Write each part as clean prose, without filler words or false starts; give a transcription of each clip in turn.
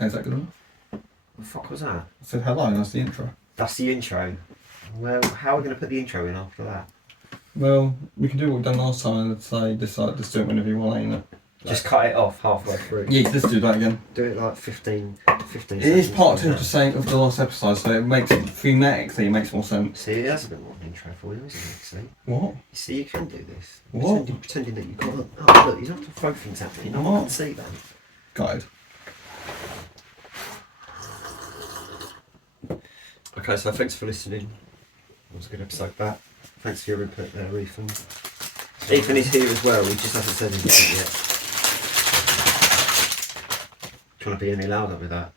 Okay, is that good enough? What the fuck was that? I said hello, and that's the intro. That's the intro. Well, how are we going to put the intro in after that? Well, we can do what we've done last time and say just do it whenever you want, ain't it? Just cut it off halfway through. Yeah, let's do that again. Do it like 15 It is part 2 of the last episode, so it makes it thematically it makes more sense. See, that's a bit more of an intro for you, isn't it? See? What? You see, you can do this. What? Pretending that you can't. Oh, look, you don't have to throw things at me. No one can see that. Guide. Okay, so thanks for listening. That was a good episode back. Thanks for your input there, Ethan. Ethan is here as well, he just hasn't said anything yet. Trying to be any louder with that.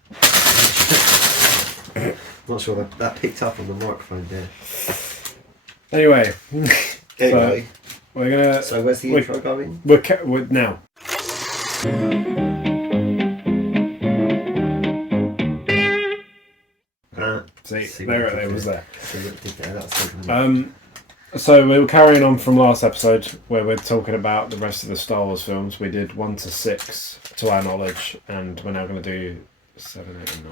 Not sure that picked up on the microphone there. Anyway, Anyway, so we're gonna. so where's the intro going? We're now. See, there it was there. See what it did there, that's So we were carrying on from last episode where we're talking about the rest of the Star Wars films. We did 1 to 6 to our knowledge, and we're now going to do 7, 8, and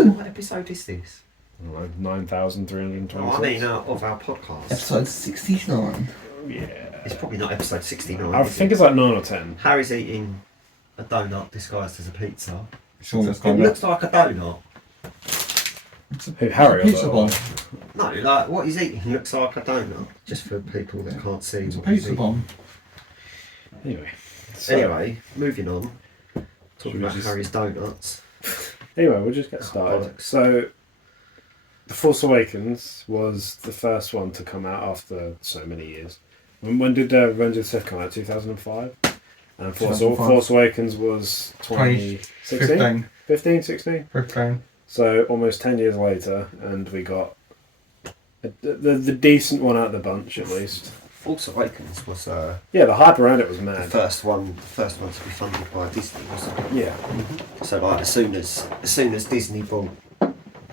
9. What episode is this? I don't know, 9,326. Oh, I mean, of our podcast. Episode 69. Yeah. It's probably not episode 69. I think it's like 9 or 10. Harry's eating a donut disguised as a pizza. Sure, that's It looks like a donut. Who, Harry? Pizza bomb. No, like what he's eating looks like a donut. Just for people that can't see. It's a what he's pizza eating. bomb. Anyway, Moving on. Talking Should we about just- Harry's donuts. we'll just get started. bollocks. So, The Force Awakens was the first one to come out after so many years. When did Revenge of the Sith come out? 2005? And Force 2005. Awakens was 2016? 15, 16? 15. So almost 10 years later, and we got the decent one out of the bunch, at least. Force Awakens was Yeah, the hype around it was the mad. first one to be funded by Disney, wasn't it? Yeah. So like as soon as Disney bought.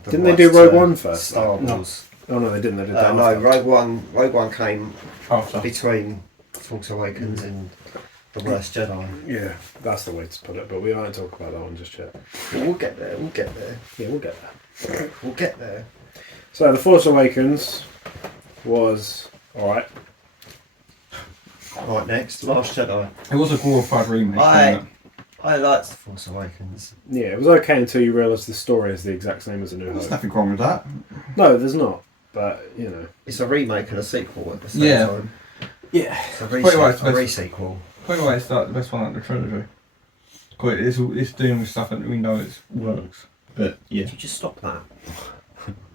Didn't they do Rogue One first? Star No. Wars. Oh no, they didn't. They did that No, after. Rogue One came After. between Force Awakens and The Last Jedi. Yeah, that's the way to put it, but we won't talk about that one just yet. We'll get there. Yeah, we'll get there. We'll get there. So, The Force Awakens was alright. Right, next, Last Jedi. It was a glorified remake. wasn't it? I liked The Force Awakens. Yeah, it was okay until you realise the story is the exact same as A New There's Hope. nothing wrong with that. No, there's not, but, you know. It's a remake and a sequel at the same Yeah. time. Yeah. It's a Wait, it's a re-sequel. By the way, it's like the best one out of the trilogy. It's dealing with stuff that we know it works. But yeah. Did you just stop that?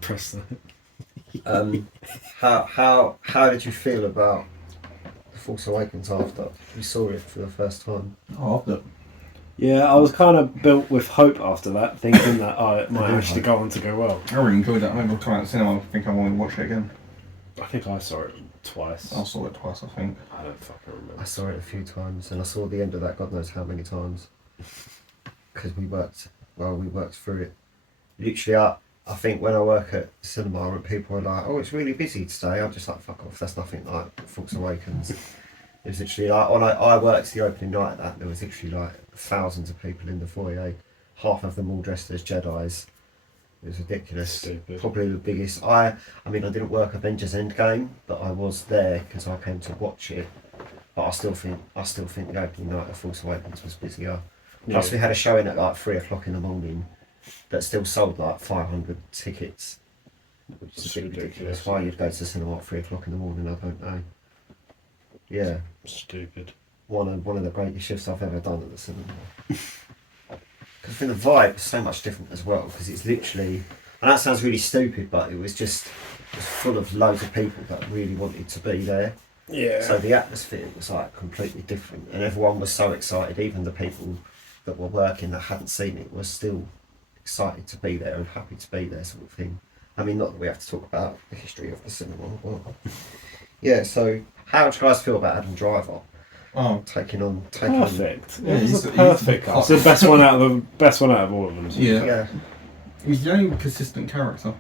Press that. How did you feel about The Force Awakens after you saw it for the first time? I loved it. Yeah, I was kind of built with hope after that, thinking that it might actually go on to go well. I really enjoyed it. I remember coming out of the cinema. I think I want to watch it again. I think I saw it twice. I saw it twice, I think. I don't fucking remember. I saw it a few times, and I saw the end of that God knows how many times. Because we worked through it. Literally, I think when I work at cinema and people are like, "Oh, it's really busy today," I'm just like, "Fuck off." That's nothing like Force Awakens. It was literally like I worked the opening night of that. There was literally like thousands of people in the foyer. Half of them all dressed as Jedis. It was ridiculous. Stupid. Probably the biggest. I mean, I didn't work Avengers Endgame, but I was there because I came to watch it. But I still think the opening night of Force Awakens was busier. Plus, Yeah. we had a showing at like 3 o'clock in the morning that still sold like 500 tickets, which is a bit ridiculous. Why you'd go to the cinema at 3 o'clock in the morning, I don't know. Yeah, Stupid. one of the greatest shifts I've ever done at the cinema. Because I think the vibe is so much different as well. Because it's literally, and that sounds really stupid, but it was full of loads of people that really wanted to be there. Yeah. So the atmosphere was like completely different, and everyone was so excited. Even the people that were working that hadn't seen it were still excited to be there and happy to be there, sort of thing. I mean, not that we have to talk about the history of the cinema, but yeah. So, how do you guys feel about Adam Driver Oh, taking on? Perfect. Yeah, It was he's- a perfect he's- cast. It's the best one out of all of them. yeah. Yeah, He's the only consistent character.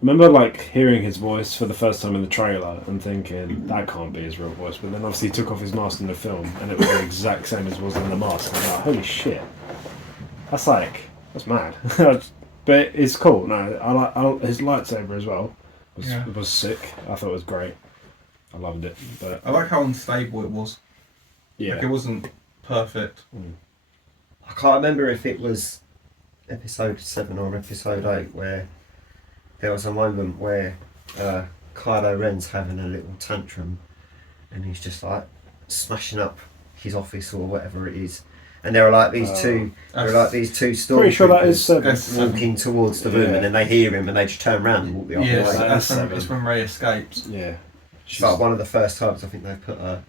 Remember, like, hearing his voice for the first time in the trailer and thinking, that can't be his real voice. But then obviously he took off his mask in the film and it was the exact same as was in the mask. And I'm like, holy shit. That's mad. But it's cool. No, I like his lightsaber as well. Was sick. I thought it was great. I loved it. But I like how unstable it was. yeah, Like, it wasn't perfect. I can't remember if it was episode 7 or episode 8 where there was a moment where Kylo Ren's having a little tantrum and he's just like smashing up his office or whatever it is. And there are like these two stormtroopers pretty sure that is 7. walking towards the room, and then they hear him and they just turn around and walk the other Yeah, way. it's when Rey escapes. Yeah. It's like one of the first times I think they've put a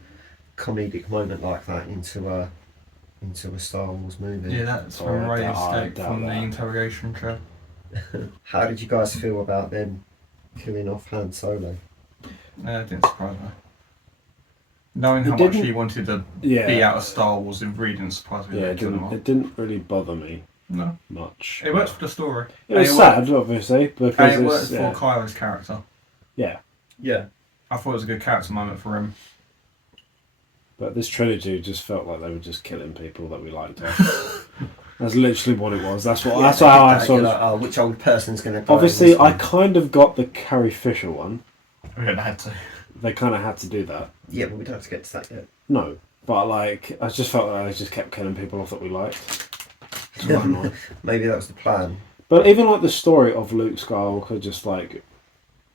comedic moment like that into a Star Wars movie. Yeah, that's when Rey escaped from the interrogation chair. How did you guys feel about them killing off Han Solo? It didn't surprise me. Knowing how much he wanted to be out of Star Wars, it really didn't surprise me. Yeah, it didn't really bother me much. It worked for the story. It was sad, obviously, because it worked for Kylo's character. Yeah. I thought it was a good character moment for him. But this trilogy just felt like they were just killing people that we liked. That's literally what it was. That's how I saw it. Like, which old person's going to die? Obviously, I kind of got the Carrie Fisher one. We didn't have to. They kind of had to do that. Yeah, but we don't have to get to that yet. No, but like, I just felt like they just kept killing people off that we liked. Maybe that was the plan. But even like the story of Luke Skywalker, just like,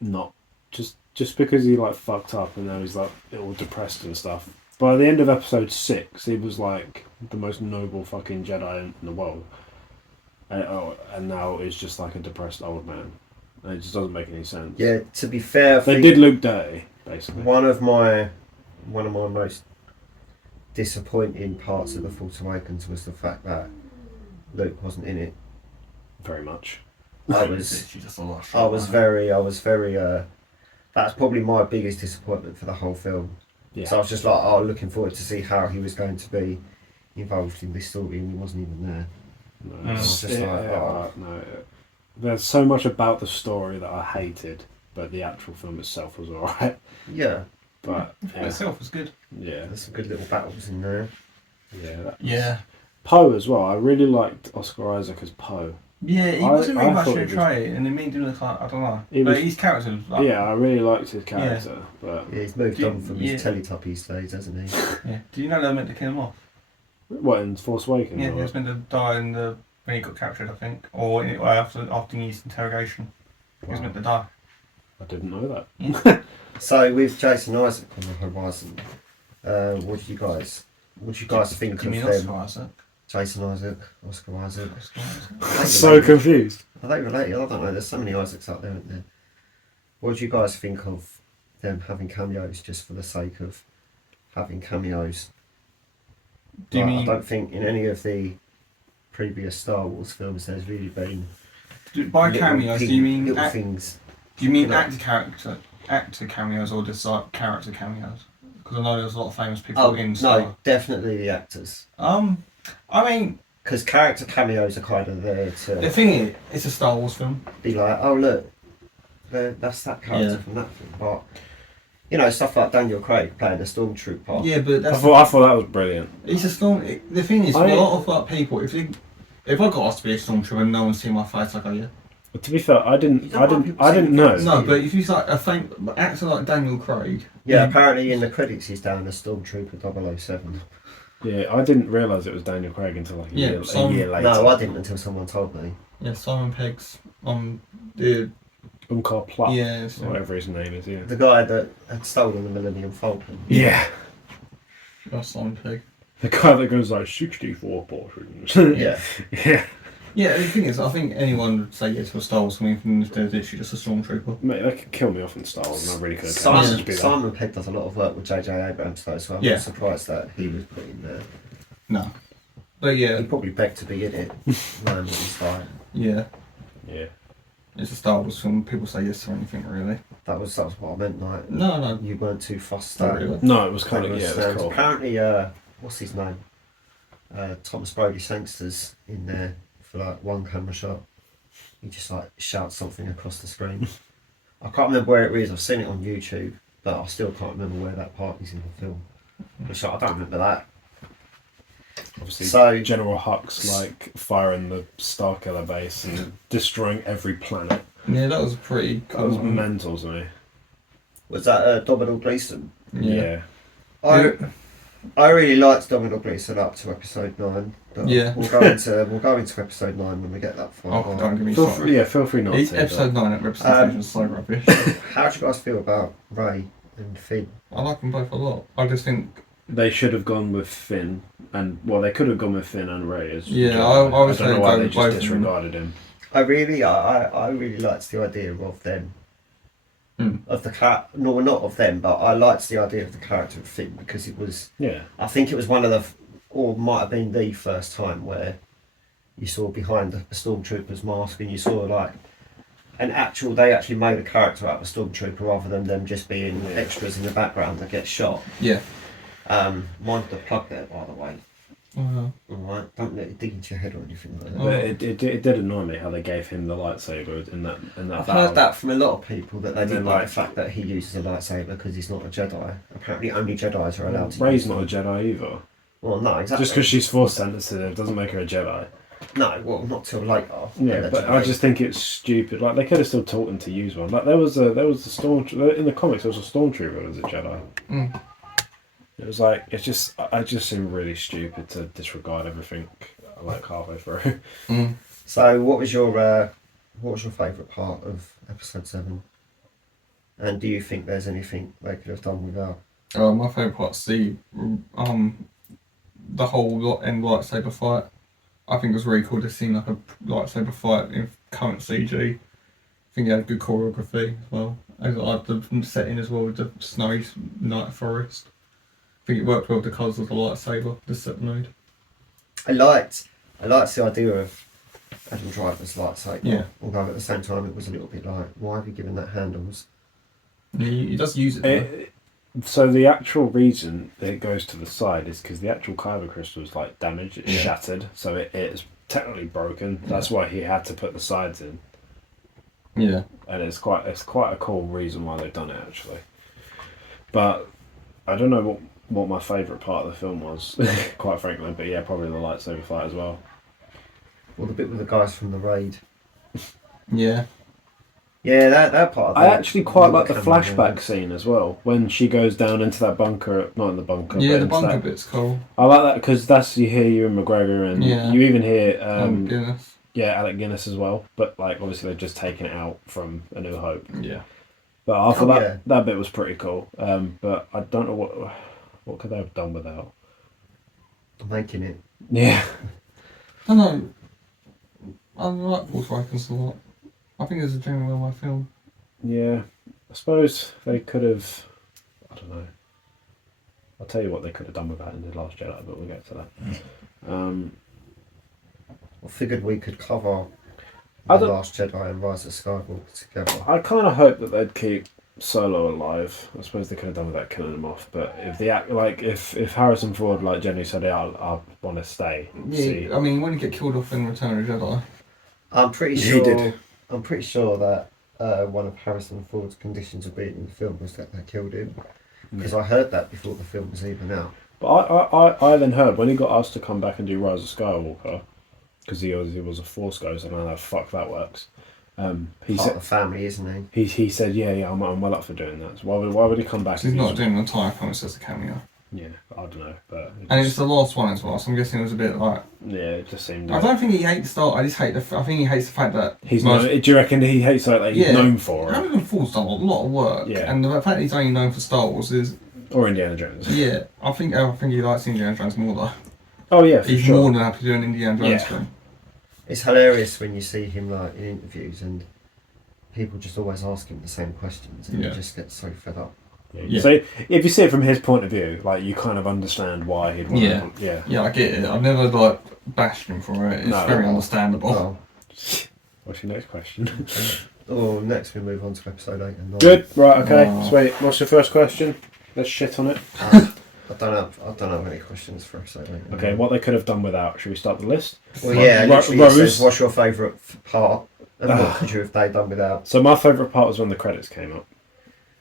not just because he like fucked up and now he's like all depressed and stuff. By the end of episode 6, he was like the most noble fucking Jedi in the world, and now he's just like a depressed old man. And it just doesn't make any sense. Yeah, to be fair, they did Luke dirty, basically. One of my most disappointing parts of The Force Awakens was the fact that Luke wasn't in it. Very much. I was very. That's probably my biggest disappointment for the whole film. Yeah. So I was just like, looking forward to see how he was going to be involved in this story, and he wasn't even there. No, it's just no. There's so much about the story that I hated, but the actual film itself was alright. Yeah. But the film itself was good. Yeah. There's some good little battles in there. Yeah. Poe as well. I really liked Oscar Isaac as Poe. Yeah, he wasn't really much in a tray, and it made him look like, I don't know. But his character was like... Yeah, I really liked his character. But he's moved on from his Teletubbies days, hasn't he? Yeah. Do you know they were meant to kill him off? What, in Force Awakens? Yeah, he was meant to die when he got captured, I think. Or after his interrogation. He was meant to die. I didn't know that. Yeah. So, with Jason Isaac on the horizon, what do you guys think of them? Oscar Isaac? Jason Isaac, Oscar Isaac. So confused. Are they related? I don't know. There's so many Isaacs out there, aren't there? What do you guys think of them having cameos just for the sake of having cameos? Do you mean... I don't think in any of the previous Star Wars films there's really been... By cameos, do you mean... little things? Do you mean actor cameos or just like character cameos? Because I know there's a lot of famous people in Star Wars. No, definitely the actors. I mean... Because character cameos are kind of there to... The thing is, it's a Star Wars film. Be like, oh look, that's that character from that film. But, you know, stuff like Daniel Craig playing a stormtrooper. Yeah, but that's... I thought that was brilliant. It's a storm... The thing is, for a lot of like, people, if I got asked to be a stormtrooper and no one's seen my face, I'd go, yeah. But to be fair, I didn't know. No, but if he's like an actor like Daniel Craig... Yeah, apparently in the credits he's down as Stormtrooper 007. Yeah, I didn't realise it was Daniel Craig until like a year later. No, I didn't until someone told me. Yeah, Simon Pegg's the Unkar Plutt, whatever his name is. Yeah, the guy that had stolen the Millennium Falcon. Yeah, that's Simon Pegg. The guy that goes like 64 portions. Yeah. Yeah, the thing is, I think anyone would say yes to a Star Wars film even if they're literally just a stormtrooper. Mate, they could kill me off in Star Wars and I really could. Simon Pegg does a lot of work with J.J. Abrams though, so I'm not surprised that he was put in there. No. But yeah. He probably begged to be in it. Man, what he's like. Yeah. Yeah. It's a Star Wars film, people say yes to anything really. That was what I meant, like... No. You weren't too fussed. Really. No, it was kind of, it was cool. Apparently, what's his name? Thomas Brody Sangster's in there. For like one camera shot, he just like shouts something across the screen. I can't remember where it is. I've seen it on YouTube, but I still can't remember where that part is in the film. Which I don't remember that. obviously So- General Hux like firing the Starkiller base and destroying every planet. Yeah, that was pretty That was cool. mental to me. Was that Domhnall Gleeson? Yeah. I really liked Domhnall Gleeson up to episode 9. But Yeah. we'll go into episode 9 when we get that far. Oh, don't give me Feel sorry. free, feel free not to. Episode 9 representation is so rubbish. How do you guys feel about Ray and Finn? I like them both a lot. I just think, They should have gone with Finn, and well, they could have gone with Finn and Ray as Yeah, Jedi. I was don't know saying why go they with just both of them. disregarded him. I really liked the idea of them. Of the character, no, not of them, but I liked the idea of the character of Finn because it was. Yeah. I think it was one of the, or might have been the first time where you saw behind a stormtrooper's mask and you saw like they actually made a character out of a stormtrooper rather than them just being extras in the background that get shot. yeah. Mind the plug there, by the way. Alright, don't let it dig into your head or anything like that. But it did annoy me how they gave him the lightsaber in that I've battle. heard that from a lot of people that they And didn't then, like like- the fact that he uses a lightsaber because he's not a Jedi. Apparently, only Jedi's are allowed to. Rey's use not a them. Jedi either. Well, no, exactly. Just because she's force sensitive doesn't make her a Jedi. No, well, not till later. Yeah, but I just think it's stupid. Like they could have still taught him to use one. Like there was a storm in the comics. There was a stormtrooper that was a Jedi. It was like I just seem really stupid to disregard everything like halfway through. So, what was your favourite part of episode 7? And do you think there's anything they could have done without? My favourite part's the whole end lightsaber fight. I think it was really cool to see like a lightsaber fight in current CG. I think it had good choreography as well. I like the setting as well with the snowy night forest. I think it worked well with the colours of the lightsaber, the set mode. I liked the idea of Adam Driver's lightsaber. Yeah. Although at the same time it was a little bit like, why have you given that handles? He does use it though. So the actual reason that it goes to the side is because the actual kyber crystal is like damaged, it's Yeah. shattered, so it is technically broken. That's why he had to put the sides in, Yeah. and it's quite a cool reason why they've done it actually. But I don't know what my favourite part of the film was, quite frankly. But yeah, probably the lightsaber fight as well. Or the bit with the guys from the raid. Yeah. Yeah, that part of I it. actually quite like the Camera flashback work. scene as well when she goes down into that bunker. Not in the bunker. Yeah, but the into bunker that- bit's cool. I like that because that's you hear Ewan McGregor and Yeah. you even hear Guinness. yeah Alec Guinness as well. But like obviously they've just taken it out from A New Hope. Yeah. But I thought Oh, yeah. that bit was pretty cool. But I don't know what could they have done without. Making it. Yeah. I don't know. I like Force Awakens a lot. I think it's a genuinely well made film. Yeah. I suppose they could have. I don't know. I'll tell you what they could have done with that in The Last Jedi, but we'll get to that. I figured we could cover I The don't- Last Jedi and Rise of Skywalker together. I kind of hope that they'd keep Solo alive. I suppose they could have done without killing him off. But if if Harrison Ford, like Jenny said, I want to stay. See. Yeah, I mean, when you get killed off in Return of the Jedi. I'm pretty He sure. did. I'm pretty sure that one of Harrison Ford's conditions of being in the film was that they killed him. Because I heard that before the film was even out. But I then heard when he got asked to come back and do Rise of Skywalker, because he was a Force ghost, and I know how fuck that works. He Part said of the family, isn't he said yeah I'm well up for doing that. So why would he come back? He's if not he's- doing an entire film, it's just a cameo. Yeah, I don't know, but And it's the last one as well, so I'm guessing it was a bit like. yeah, it just seemed. I don't think he hates Star. I just hate the. I think he hates the fact that He's most- known, do you reckon he hates something that he's Yeah. known for, Harrison Ford's done a lot of work, Yeah. and the fact that he's only known for Star Wars is. or Indiana Jones? Yeah, I think he likes Indiana Jones more though. Oh yeah, for He's sure. more than happy to do an Indiana Jones Yeah. film. It's hilarious when you see him like in interviews and people just always ask him the same questions and Yeah. he just gets so fed up. Yeah. So if you see it from his point of view, like you kind of understand why he'd want Yeah. to. Yeah. Yeah, I get it. I've never like bashed him for it. It's No. very understandable. Well, What's your next question? next we move on to episode 8 and 9. Good. Right. Okay. Oh. Sweet. What's your first question? Let's shit on it. I don't have any questions for episode 8. and Okay. 9. What they could have done without? Should we start the list? Well, yeah, Ro- literally it Rose. says, what's your favourite part? And what could you have they done without? So my favourite part was when the credits came up.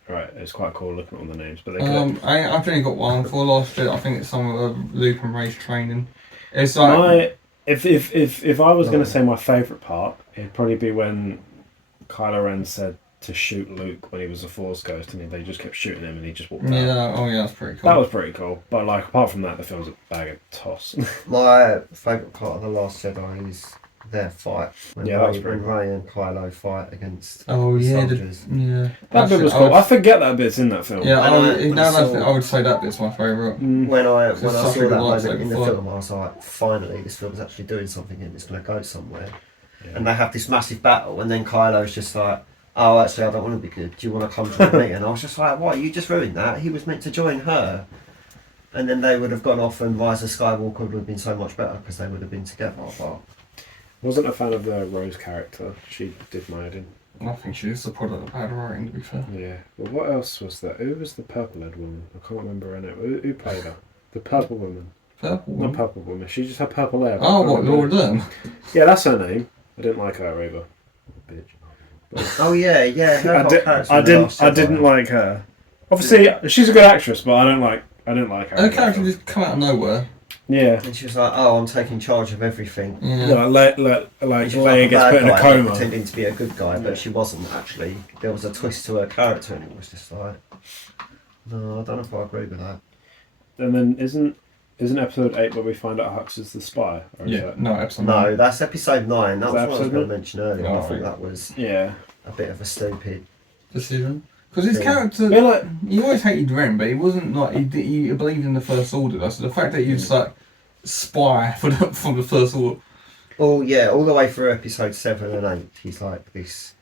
Right, it's quite cool looking at all the names, but they could. I've only got one for Last Jedi. I think it's some of Luke and Ray's training. It's like If I was going No. to say my favourite part, it'd probably be when Kylo Ren said to shoot Luke when he was a Force ghost, and they just kept shooting him, and he just walked out. yeah, that's pretty cool. That was pretty cool. But like, apart from that, the film's a bag of toss. My favourite part of The Last Jedi is their fight. When Yeah, that was when pretty Rey and Kylo fight against Oh the yeah, soldiers. That bit was cool. I forget that bit's in that film. Yeah, When I would say that bit's my favourite. Mm. When I It's saw such a that good moment lightsaber in the fight. film, I was like, finally, this film's actually doing something and it's going to go somewhere. Yeah. And they have this massive battle, and then Kylo's just like, oh, actually, I don't want to be good. Do you want to come join me? And I was just like, what? You just ruined that. He was meant to join her. And then they would have gone off, and Rise of Skywalker would have been so much better because they would have been together. But Wasn't a fan of the Rose character. She did my head in. I think she's the product of bad writing, to be fair. Yeah. Well, what else was there? Who was the purple-haired woman? I can't remember her name. Who played her? The purple woman. Purple Not one. purple woman. She just had purple hair. but I Oh, can't what, remember Laura her- Dern? Yeah, that's her name. I didn't like her either. Bitch. oh yeah, her whole character I in The Last didn't Jedi. like her. Obviously, she's a good actress, but I didn't like her. Her character just come out of nowhere. Yeah. And she was like, oh, I'm taking charge of everything. Yeah. Yeah, like And she was Leia like gets a put in a bad guy, coma. pretending to be a good guy, but Yeah. she wasn't actually. There was a twist to her character, and it was just like, no, I don't know if I agree with that. And then isn't episode 8 where we find out Hux is the spy? Or is Yeah, that- no, absolutely. No, that's episode 9. That Is was that what I was episode going to nine? mention earlier. Oh, I thought okay. that was Yeah. a bit of a stupid. Decision. Because his Yeah. character, Yeah, like he always hated Ren, but he wasn't like, he believed in the First Order, though. So the fact that he was like, spy from the First Order. Oh yeah, all the way through episode 7 and 8, he's like this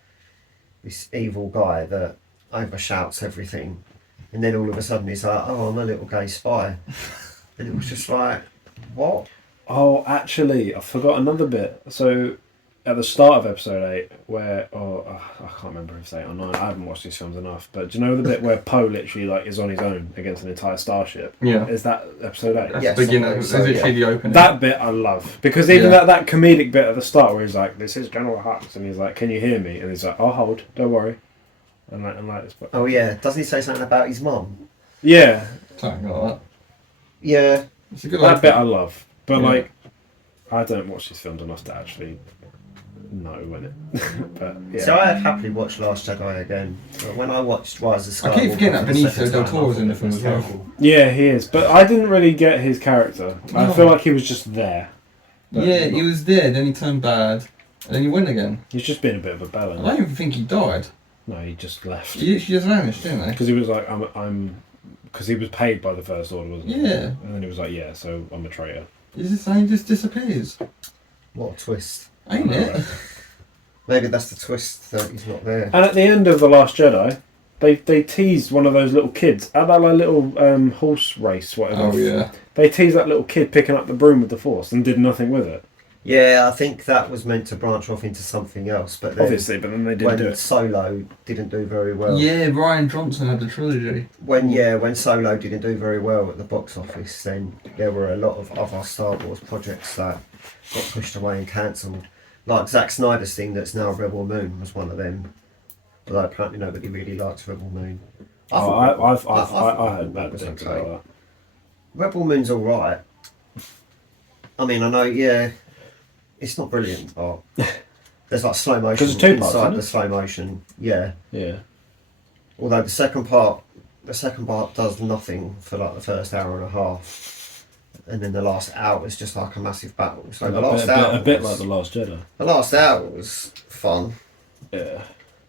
evil guy that overshouts everything, and then all of a sudden he's like, oh, I'm a little gay spy, and it was just like, what? oh, actually, I forgot another bit. So at the start of episode 8, where I can't remember if it's 8 or 9. I haven't watched these films enough, but do you know the bit where Poe literally like is on his own against an entire starship? Yeah. Is that episode 8? That's Yes, the beginning. I It's think so, literally the opening. That bit I love because even Yeah. that comedic bit at the start where he's like, "This is General Hux," and he's like, "Can you hear me?" and he's like, "I'll hold, don't worry," and like this. Oh yeah, doesn't he say something about his mum? Yeah, Something like that. Yeah, It's a good that bit I opening. love, but Yeah. like, I don't watch these films enough to actually know when it. But yeah, so I'd happily watch Last Jedi again, but when I watched Rise of Skywalker, I keep forgetting that for the Benicio second del time, Toro's I in the thought film it as was well. terrible. yeah, he is, but I didn't really get his character. I No. feel like he was just there. But Yeah, he was there, then he turned bad, and then he went again. He's just been a bit of a I bellend. don't even think he died. No, he just left He just vanished, didn't he? because he was like, I'm. Because he was paid by the First Order, wasn't he? Yeah. And then he was like, yeah, so I'm a traitor. He just disappears. What a twist. Ain't it? Maybe that's the twist that he's not there. And at the end of The Last Jedi, they teased one of those little kids at that like little horse race, whatever. Oh yeah. They teased that little kid picking up the broom with the Force and did nothing with it. Yeah, I think that was meant to branch off into something else, but then Obviously, but then they didn't when do it. Solo didn't do very well. Yeah, Ryan Johnson had the trilogy. When Solo didn't do very well at the box office, then there were a lot of other Star Wars projects that got pushed away and cancelled. Like Zack Snyder's thing that's now Rebel Moon was one of them. Although apparently nobody really likes Rebel Moon. I heard bad was things okay. about that. Rebel Moon's alright. I mean, I know, yeah, it's not brilliant, but there's like slow motion 'Cause it's two parts, inside isn't the it? slow motion. Yeah. Yeah. Although the second part does nothing for like the first hour and a half, and then the last hour is just like a massive battle. So the last hour, a bit like The Last Jedi. the last hour was fun, Yeah.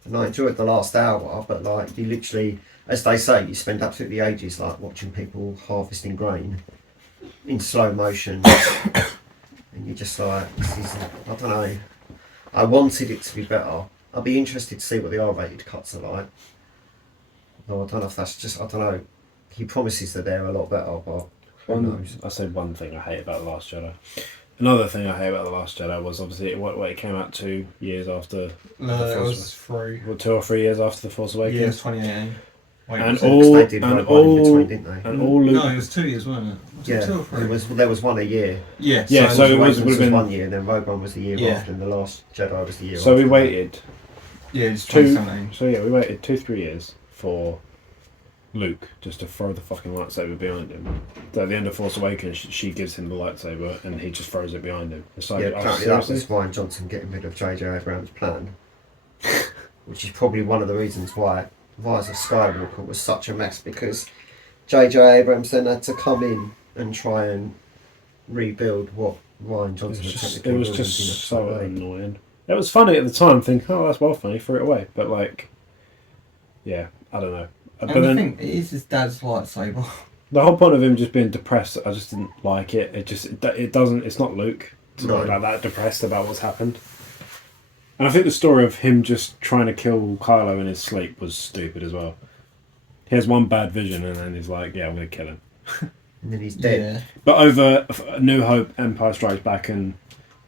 and I enjoyed the last hour. But like you literally, as they say, you spend absolutely ages like watching people harvesting grain in slow motion, and you're just like, this is, I don't know. I wanted it to be better. I'd be interested to see what the R-rated cuts are like. No, I don't know if that's just, I don't know. He promises that they're a lot better, but who knows? I said one thing I hate about The Last Jedi. Another thing I hate about The Last Jedi was obviously it came out 2 years after, No, it was 3. well, 2 or 3 years after The Force Awakens. Yeah, it was 2018. Wait, And was it? all- They did and like one in all- between, didn't they? And all Luke, No, it was 2 years, wasn't it? Was it 2 or 3? There was one a year. Yeah, Yeah, so it Force would have Awakens been 1 year, then Rogue One was the year Yeah. after, and the Last Jedi was the year so after. we waited yeah, it's 2. 2017. So yeah, we waited 2-3 years for Luke just to throw the fucking lightsaber behind him. So at the end of Force Awakens, she gives him the lightsaber and he just throws it behind him. It's like, Yeah, oh, apparently that seriously? was Ryan Johnson getting rid of J.J. Abrams' plan, which is probably one of the reasons why Rise of Skywalker was such a mess, because J.J. Abrams then had to come in and try and rebuild what Ryan Johnson had technically It was ruined in just so Episode 8. annoying. It was funny at the time, thinking, oh, that's well funny, threw it away. But like, yeah, I don't know. And But the then thing, it is his dad's lightsaber. the whole point of him just being depressed, I just didn't like it. It doesn't. It's not Luke to No. be like that depressed about what's happened. And I think the story of him just trying to kill Kylo in his sleep was stupid as well. He has one bad vision and then he's like, yeah, I'm going to kill him. And then he's dead. Yeah. But over New Hope, Empire Strikes Back and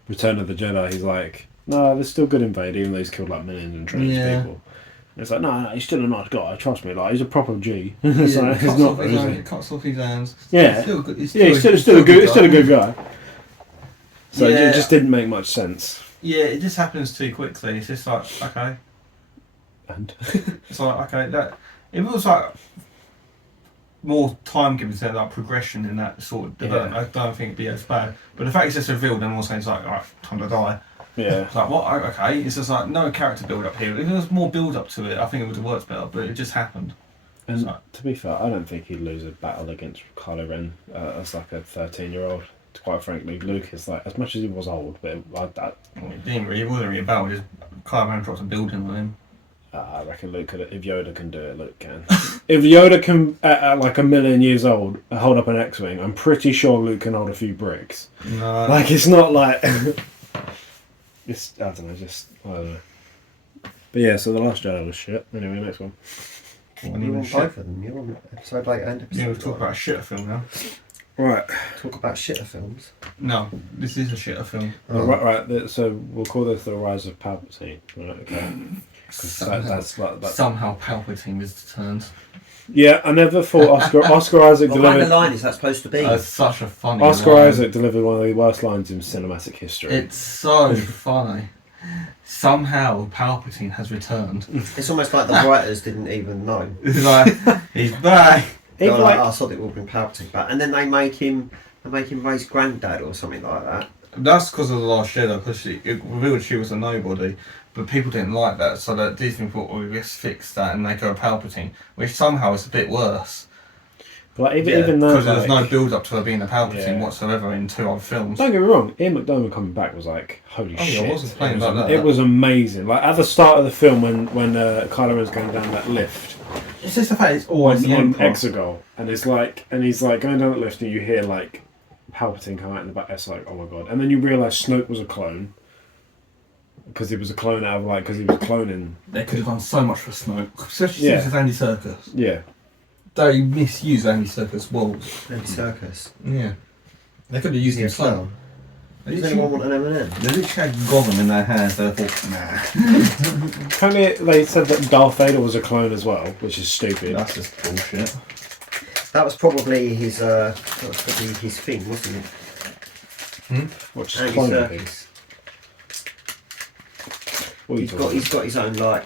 Return of the Jedi, he's like, no, there's still good in Vader, even though he's killed like millions and trillions of people. And it's like, no, he's still a nice guy, trust me, like, he's a proper G. It's Yeah, like, cuts he's not, off his is hand, he? cuts off his hands. Yeah. He's still good. He's still a good guy. So Yeah. it just didn't make much sense. Yeah, it just happens too quickly. It's just like, okay. And It's like, okay, that it was like more time given to like progression in that sort of development. Yeah. I don't think it'd be as bad. But the fact it's just revealed and also it's like, alright, time to die. yeah. It's like, what? Okay. It's just like no character build up here. If there was more build up to it, I think it would have worked better, but it just happened. And So- to be fair, I don't think he'd lose a battle against Kylo Ren as like a 13-year-old. Quite frankly, Luke is like, as much as he was old, but it wasn't really about just Kylo Ren dropped a building on him. I reckon Luke could. If Yoda can do it, Luke can. If Yoda can, at like 1,000,000 years old, hold up an X-wing, I'm pretty sure Luke can hold a few bricks. No. Like it's not like it's. I don't know. But yeah, so the Last Jedi was shit. Anyway, next one. Well, you want both of them. You want Episode 8 and Episode Yeah, we'll 9. talk about a shitter film now. Right. Talk about shitter films. No, this is a shitter film. Right. So we'll call this the Rise of Palpatine. Right. Okay. 'Cause that's Somehow Palpatine was turned. Yeah, I never thought Oscar Isaac What kind of delivered. line is that supposed to be? That's such a funny Oscar line. Isaac delivered one of the worst lines in cinematic history. It's so funny. Somehow Palpatine has returned. It's almost like the writers didn't even know. It's like, he's back. They were Even like, like, I thought it would bring Palpatine back. And then they make him raise granddad or something like that. That's because of the Last Jedi, because it revealed she was a nobody. But people didn't like that, so that Disney thought, well, let's fix that and make her a Palpatine, which somehow is a bit worse. like Yeah, even though Because there's no build up to her being a Palpatine Yeah. whatsoever in 2 other films. Don't get me wrong, Ian McDiarmid coming back was like, holy Oh, yeah, I shit. wasn't playing it was, about that. It was amazing. Like at the start of the film when Kylo Ren's going down that lift It's just the fact it's always the on Emperor. Exegol, and he's like going down that lift and you hear like Palpatine come out in the back. It's like, oh my god. And then you realise Snoke was a clone. Because he was a clone out of because he was cloning. They could have done so much for Snoke, especially Yeah. since it's Andy Serkis. Yeah. They misuse Andy Serkis' walls. Maybe circus. Yeah. They could have used him As so. well. They Does anyone literally, want an M&M? they literally had Gollum in their hands, they thought, nah. Apparently they said that Darth Vader was a clone as well, which is stupid. That's just bullshit. That was probably his thing, wasn't it? Which is Andy cloning Serkis. What are you He's talking got his own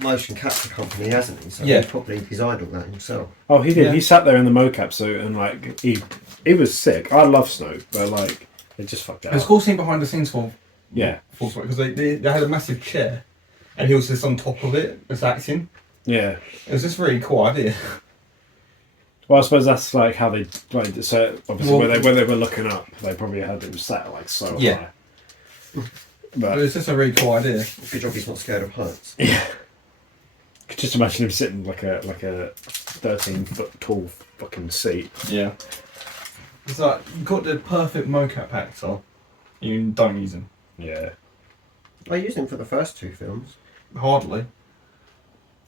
motion capture company, hasn't he? So Yeah. he probably designed all that himself. Oh, he did. Yeah. He sat there in the mocap suit and like he was sick. I love Snoke, but like it just fucked it There's a up. cool scene behind the scenes for Yeah, Force Awakens, because they had a massive chair and he was just on top of it as acting. yeah. It was just a really cool idea. Well, I suppose that's like how they like. So obviously, Well- when they were looking up, they probably had him sat like so Yeah. high. But But it's just a really cool idea. Good job he's not scared of heights. yeah, could just imagine him sitting like a 13-foot tall fucking seat. Yeah. It's like, you've got the perfect mocap actor, you don't use him. Yeah, I used him for the first 2 films. Hardly.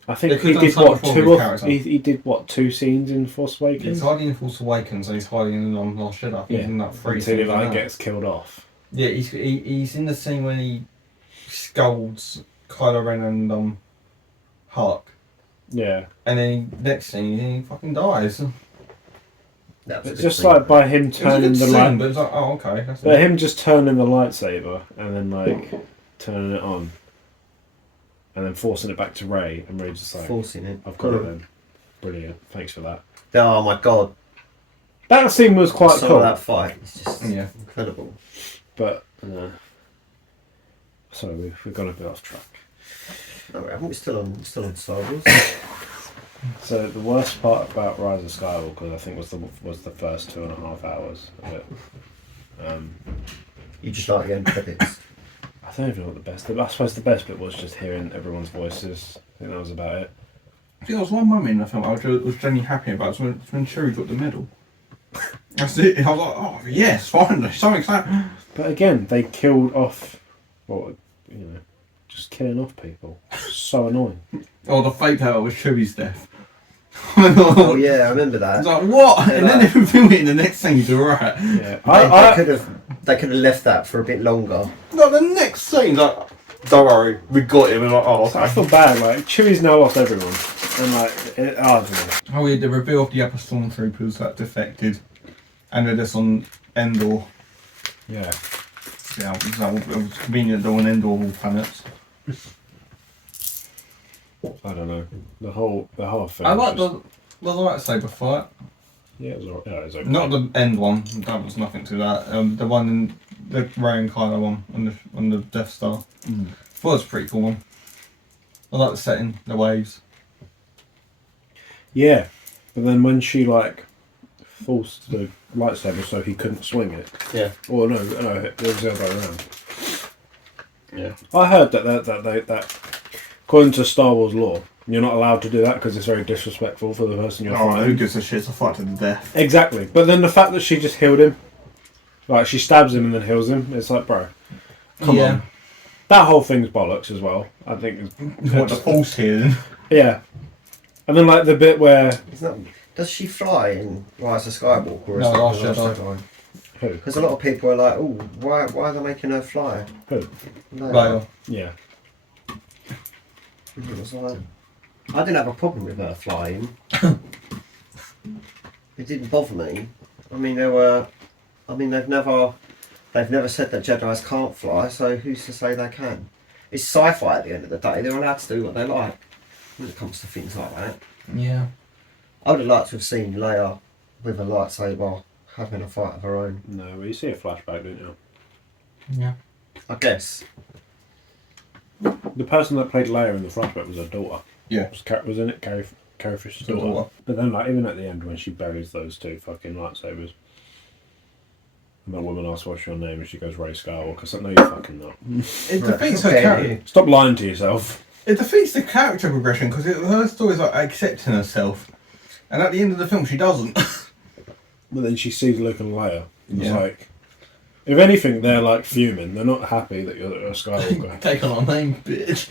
I They think could've he done did so what much more two with or his character. he did what 2 scenes in Force Awakens. He's hiding in Force Awakens and he's hiding in Last Jedi. I think Yeah, he's in that 3 until he scenes like now. gets killed off. Yeah, he's in the scene when he scolds Kylo Ren and Hawk. Yeah, And then next scene he fucking dies. It That was a it's good just scene. like by him was a turning good the scene, light. but it was like, oh okay. That's But him just turning the lightsaber and then like turning it on and then forcing it back to Rey and Rey's just like, forcing it. I've got it then. brilliant. Thanks for that. Oh my god. That scene was quite Some cool. of that fight is just incredible. But, sorry, we've gone a bit off track. No, we haven't. We're still on Star Wars. So the worst part about Rise of Skywalker, I think, was the first 2.5 hours of it. You just like the end credits. I don't even know what the best. I suppose the best bit was just hearing everyone's voices. I think that was about it. There was one moment in the film I was genuinely happy about. Was when Chewie got the medal. That's it. I was like, oh yes, finally, something like that. But again, they killed off. Well, just killing off people. So annoying. Oh, the fake out was Chewie's death. Oh yeah, I remember that. It's like what? And then they reveal it in the next scene. He's alright. Yeah, They could have left that for a bit longer. Like the next scene, like, don't worry, we got him. And like, oh, I feel bad. Like Chewie's now lost everyone, and I don't know. Oh yeah, the reveal of the upper stormtroopers that defected, and they're just on Endor. Yeah. Yeah, it was convenient they're on Endor all planets. I don't know. The whole film. I like the lightsaber fight. Yeah, it was alright. Yeah, it was okay. Not the end one. That was nothing to that. The one in the Rey and Kylo one on the Death Star. Was a pretty cool one. I like the setting, the waves. Yeah, but then when she forced the lightsaber so he couldn't swing it. Yeah. Or no, it was the other way around. Yeah. I heard that according to Star Wars law, you're not allowed to do that because it's very disrespectful for the person you're Oh, who fighting. gives a shit? It's a fight to the death. Exactly, but then the fact that she just healed him, she stabs him and then heals him, it's like, bro, come on. That whole thing's bollocks as well. I think. What the Force healing? Yeah, and then the bit where Does she fly in Rise of Skywalker? Or No, is Last that Jedi. who? Because a lot of people are like, oh, why are they making her fly? Who? No. Right. Yeah. It was like, I didn't have a problem with her flying. It didn't bother me. I mean, they've never said that Jedi's can't fly, so who's to say they can? It's sci-fi at the end of the day. They're allowed to do what they like when it comes to things like that. Yeah. I would have liked to have seen Leia with a lightsaber having a fight of her own. No, well, you see a flashback, don't you? Yeah. I guess. The person that played Leia in the flashback was her daughter. Yeah. Wasn't it Carrie Fisher's Her daughter? daughter. But then, even at the end, when she buries those two fucking lightsabers, and that woman asks what's your name, and she goes Ray Skywalker. So no, you fucking not. It defeats her Okay. character. Stop lying to yourself. It defeats the character progression because her story's like accepting herself, and at the end of the film she doesn't. But then she sees Luke and Leia. And Yeah. It's if anything, they're fuming. They're not happy that you're a Skywalker. Take on our name, bitch.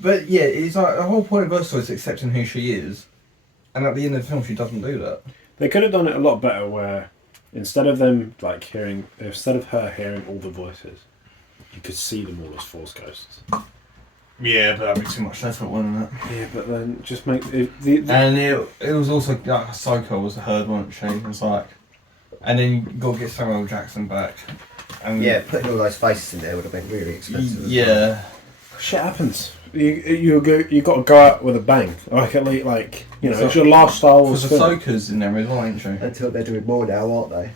But yeah, it's like the whole point of her story is accepting who she is, and at the end of the film she doesn't do that. They could have done it a lot better where instead of her hearing all the voices, you could see them all as Force ghosts. Yeah, but that'd be too much effort, wouldn't it? Yeah, but then just make And it was also like Ahsoka was heard, wasn't she? It was like, and then you got to get Samuel L. Jackson back. And Yeah, putting all those faces in there would have been really expensive. Yeah. shit happens. You got to go out with a bang. It's your last Star Wars Because film. Ahsoka's in there as well, ain't she? Until they're doing more now, aren't they?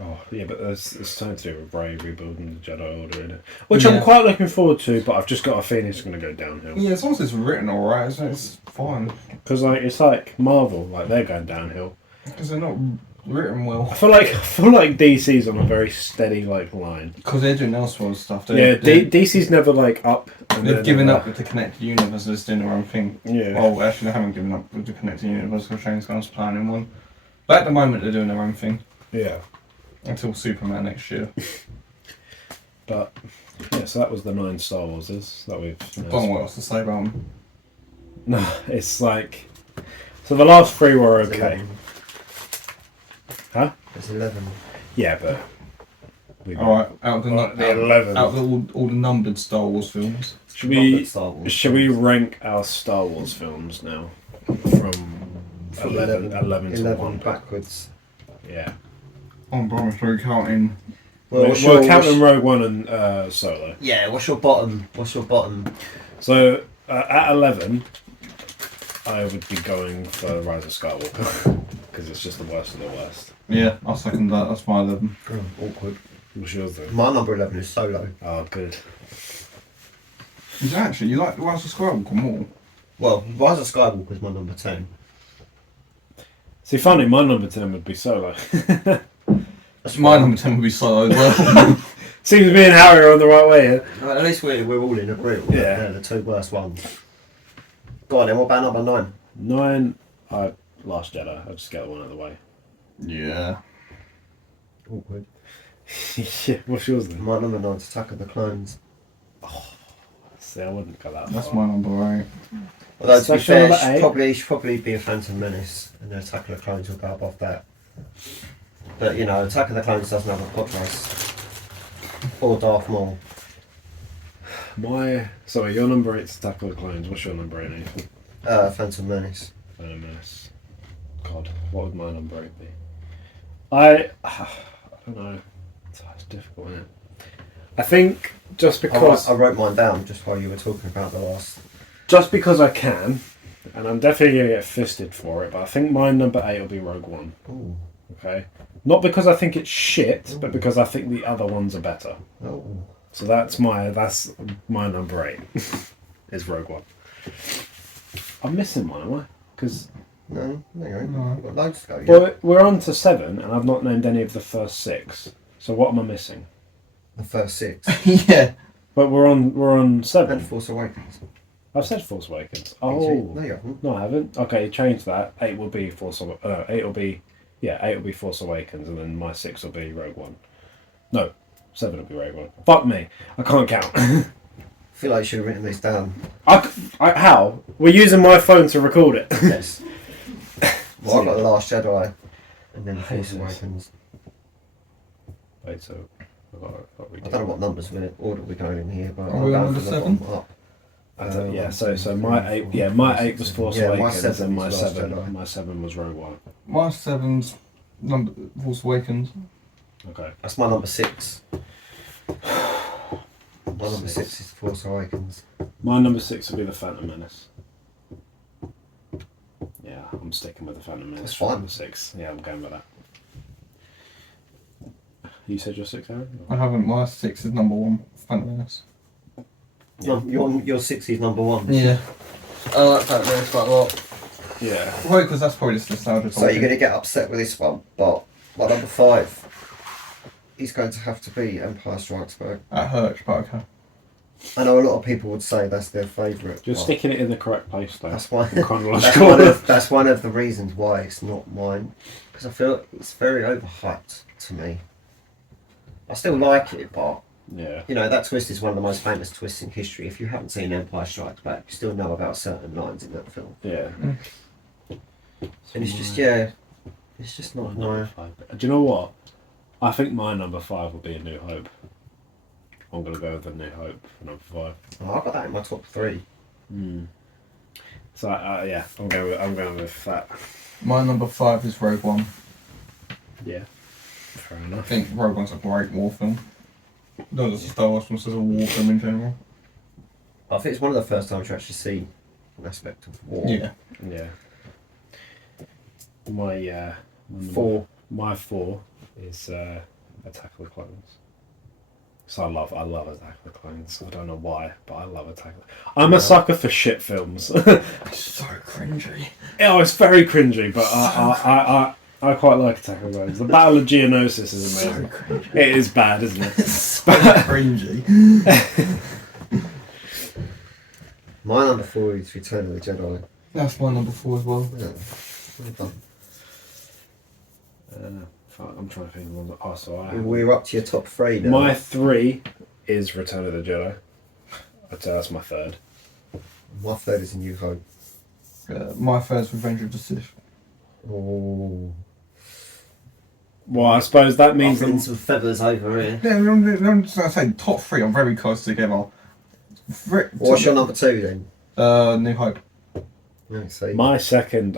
Oh yeah, but there's something to do with Rey rebuilding the Jedi Order in it, which Yeah. I'm quite looking forward to. But I've just got a feeling it's going to go downhill. Yeah, as long as it's written alright, it's fine. Because it's like Marvel, they're going downhill. Because they're not written well. I feel like DC's on a very steady line. Because they're doing Elseworlds stuff. DC's never up. And They've then, given up with the connected universe, they're just doing their own thing. Yeah. Well, actually, they haven't given up with the connected universe because Shane's Gunn's planning one. But at the moment, they're doing their own thing Yeah. until Superman next year. But yeah, so that was the 9 Star Warses that we've. I don't know what else to say about them. No, it's so the last 3 were It's okay. 11. Huh? It's 11. Yeah, but. Alright, out of The 11. Out of all the numbered Star Wars films. Should we Star Wars should we films. rank our Star Wars films now from 11 to 11 1? backwards. Yeah. Oh, bro, so counting. Well, We're counting Rogue One and Solo. Yeah, what's your bottom? What's your bottom? So at 11, I would be going for Rise of Skywalker because it's just the worst of the worst. Yeah, I'll second that. That's my 11. Oh, awkward. What's yours then? My number 11 is Solo. Oh, good. Is it actually? You like the Rise of Skywalker more? Well, Rise of Skywalker is my number 10. See, funny, my number 10 would be Solo. That's My fine. number 10 would be Solo as well. Seems me and Harry are on the right way here. Well, at least we're all in agreement. Yeah. They're the two worst ones. Go on then, what about number 9? 9, Last Jedi. I'll just get one out of the way. Yeah. Awkward. Yeah, what's yours then? My number 9 is Attack of the Clones. See, I wouldn't go that That's far. my number 8. Although to be Section fair, number it should probably be a Phantom Menace, and then Attack of the Clones will go above that. But you know, Attack of the Clones doesn't have a pod race. Or Darth Maul. Sorry, your number 8's Attack of the Clones. What's your number 8, Ethan? Phantom Menace. Menace. God, what would my number 8 be? I don't know. It's difficult, isn't it? I think just because I wrote mine down just while you were talking about the last. just because I can, and I'm definitely gonna get fisted for it, but I think my number 8 will be Rogue One. Ooh. Okay, not because I think it's shit, but because I think the other ones are better. Oh. So that's my number 8 is Rogue One. I'm missing one, am I? Because No, there you go. No. We've got loads to go. Yeah. well, we're on to 7, and I've not named any of the first 6. So what am I missing? The first 6. Yeah. But we're on 7. And Force Awakens. I've said Force Awakens. No, Oh, you haven't. no, I haven't. Okay, change that. 8 will be 8 will be, 8 will be Force Awakens, and then my 6 will be Rogue One. No, 7 will be Rogue One. Fuck me, I can't count. I feel like you should have written this down. How? We're using my phone to record it. Yes. Well, I've got The Last Jedi, and then Force Jesus. Awakens. Wait, so I don't know what numbers order we're going in here, but Are I'll we go on from number the 7? bottom up. yeah, so my 8, my 8 was Force Yeah, my Awakens, 7 and my was Last 7, Jedi. my 7 was Rogue One. My 7's number Force Awakens. Okay. That's my number 6. My number 6 is Force Awakens. My number 6 will be the Phantom Menace. Yeah, I'm sticking with the Phantom Menace. That's for fine. Number 6. Yeah, I'm going with that. You said your 6, Aaron? I haven't. My 6 is number 1. Phantom Menace. Your 6 is number 1. Yeah. I like Phantom Menace quite a lot. Yeah. Well, because that's probably just nostalgia. So you're going to get upset with this one, but my number 5 is going to have to be Empire Strikes Back. That hurts, but okay. I know a lot of people would say that's their favourite. You're but sticking it in the correct place, though. That's why. In chronological. That's one of the reasons why it's not mine, because I feel it's very overhyped to me. I still like it, but Yeah. you know that twist is one of the most famous twists in history. If you haven't seen Empire Strikes Back, you still know about certain lines in that film, Yeah. and it's just it's just not Number my. 5. Do you know what? I think my number 5 will be A New Hope. I'm going to go with A New Hope for number 5. Oh, I've got that in my top 3. So yeah, I'm going with that. My number 5 is Rogue One. Yeah. Fair I enough. think Rogue One's a great war film. Not just a Star Wars film, it's just a war film in general. I think it's one of the first times you actually see an aspect of war. Yeah. Yeah. My 4. My 4 is Attack of the Clones. So I love Attack of the Clones. I don't know why, but I love Attack of the I'm a sucker for shit films. It's so cringy. Oh, it's very cringy, but I quite like Attack of the Clones. The Battle of Geonosis is So amazing. cringy. It is bad, isn't it? It's so cringy. My number 4 is Return of the Jedi. That's my number 4 as well. Yeah. Well done. Fuck, I'm trying to think of one. Oh, so I. We're up to your top 3 now. My 3 is Return of the Jedi. I'd say that's my 3rd. My 3rd is A New Hope. My first Revenge of the Sith. Oh. Well, I suppose that means Ruffling that some feathers over here. Yeah, I'm just going to say top 3 are very close together. What's your number 2 then? New Hope. Yeah, see. my 2nd.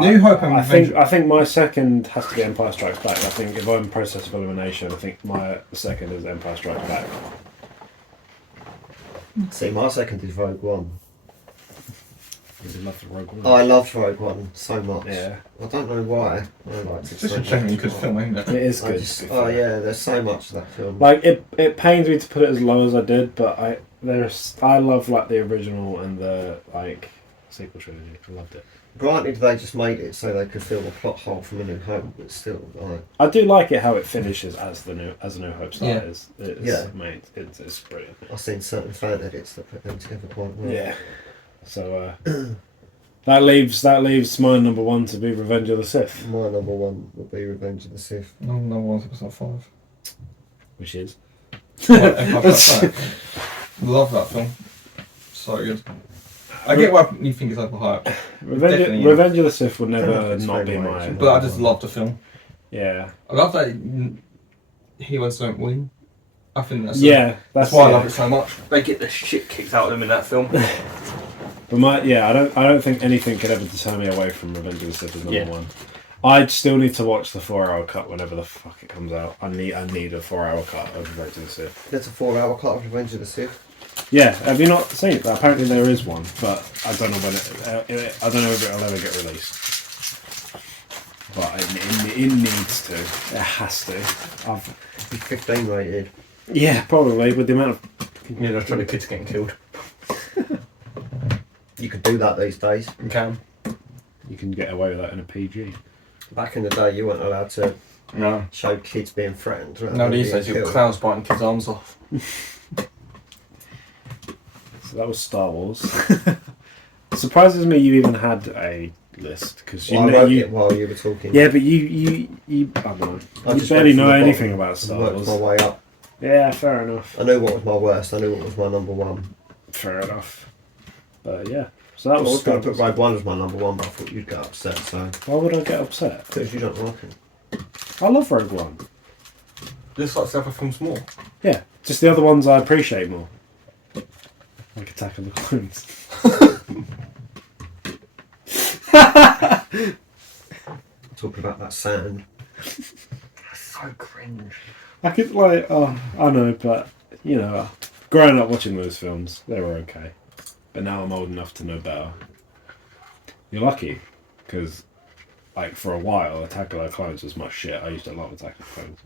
New Hope and I think Revenge. I think my 2nd has to be Empire Strikes Back. I think if I'm process of elimination, I think my 2nd is Empire Strikes Back. See, my 2nd is Rogue One. You love the Rogue One. I loved Rogue One so much. Yeah. I don't know why. I liked it It's just so a genuinely much. good film, isn't it? It is I good. just, to be oh fair. yeah, there's so much of that film. Like it pains me to put it as low as I did, but I love like the original and the like sequel trilogy. I loved it. Granted, they just made it so they could fill the plot hole from A New Hope, but still, like, I do like it how it finishes as A New Hope Yeah. starts. It's, Yeah. mate, it's brilliant. I've seen certain fan edits that put them together quite well. Yeah. So that leaves my number one to be Revenge of the Sith, My number one would be Revenge of the Sith. No, one's episode 5. which is Love that film. So good. I get why you think it's overhyped, Definitely. Revenge of the Sith would I don't know never if it's not be very my. right, but I just love the film. Yeah. I love that heroes don't win. I think that's That's why I love it so much. They get the shit kicked out of them in that film. But I don't think anything could ever deter me away from Revenge of the Sith as number one. I'd still need to watch the 4-hour cut whenever the fuck it comes out. I need a 4-hour cut of Revenge of the Sith. There's a 4-hour cut of Revenge of the Sith. Yeah, have you not seen it? Apparently there is one, but I don't know when I don't know if it'll ever get released. But it needs to. It has to. Be 15 rated. Yeah, probably with the amount of. Yeah, they're trying to kids getting killed. You could do that these days. You can. You can get away with that in a PG. Back in the day, you weren't allowed to No. show kids being threatened. No, these days you've got clowns biting kids' arms off. So that was Star Wars. Surprises me you even had a list because I wrote it while you were talking. Yeah, but you I don't know. I You just barely went from know the anything bottom about Star and worked Wars. my way up. Yeah, fair enough. I knew what was my worst. I knew what was my number one. Fair enough. But yeah, so that I was. was going to put Rogue One as my number one, but I thought you'd get upset. So Why would I get upset? because you don't like it. I love Rogue One. This like the other films more. Yeah, just the other ones I appreciate more. Like Attack of the Clones. Talking about that sand. So cringe. I could I know, but you know, growing up watching those films, they were okay. But now I'm old enough to know better. You're lucky, because like for a while, Attack of the Clones was my shit. I used to love Attack of the Clones.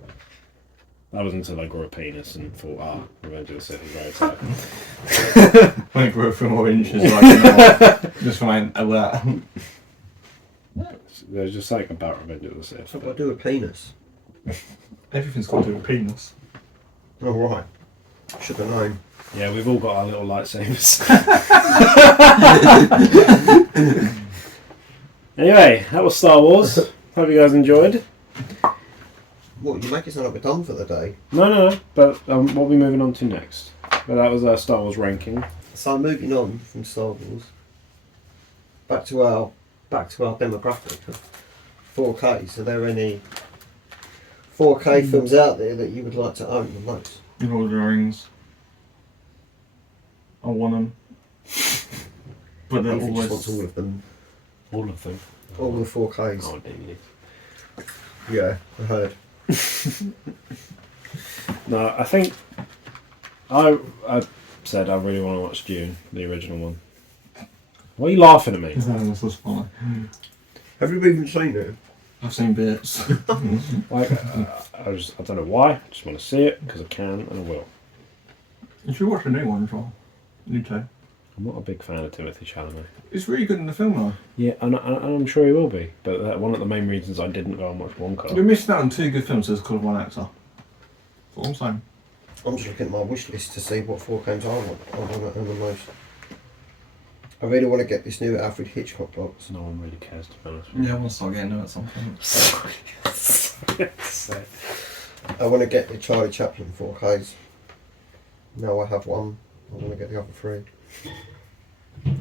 That was until I grew a penis and thought, Revenge of the Sith is very tight. When it grew up 3 more inches, like, you know, just remain alert. There's just something about Revenge of the Sith. So what do with penis? Everything's got to do with penis. Oh right. Should have known. Yeah, we've all got our little lightsabers. Anyway, that was Star Wars. Hope you guys enjoyed. What, you make it sound like we're done for the day. No. But what are we moving on to next? But that was our Star Wars ranking. So moving on from Star Wars. Back to our demographic of 4Ks. Are there any 4K films out there that you would like to own the most? Lord of the Rings. I want them. But they're Ethan just wants always... all of them. All of them. All the 4Ks. Oh, DVD. Yeah, I heard. No, I think I said I really want to watch Dune, the original one. Why are you laughing at me? This was funny. Have you even seen it? I've seen bits. Like, I don't know why. I just want to see it because I can and I will. You should watch the new one as well. New two. I'm not a big fan of Timothy Chalamet. It's really good in the film though. Yeah, and I'm sure he will be. But one of the main reasons I didn't go and watch Wonka. You're missing out on 2 good films because of one actor. That's what I'm saying. I'm just looking at my wish list to see what 4Ks I want to own the most. I really want to get this new Alfred Hitchcock box. No one really cares, to be honest with you. Yeah, I want to start getting them at some point. I want to get the Charlie Chaplin 4Ks. Now I have one. I want to get the other 3.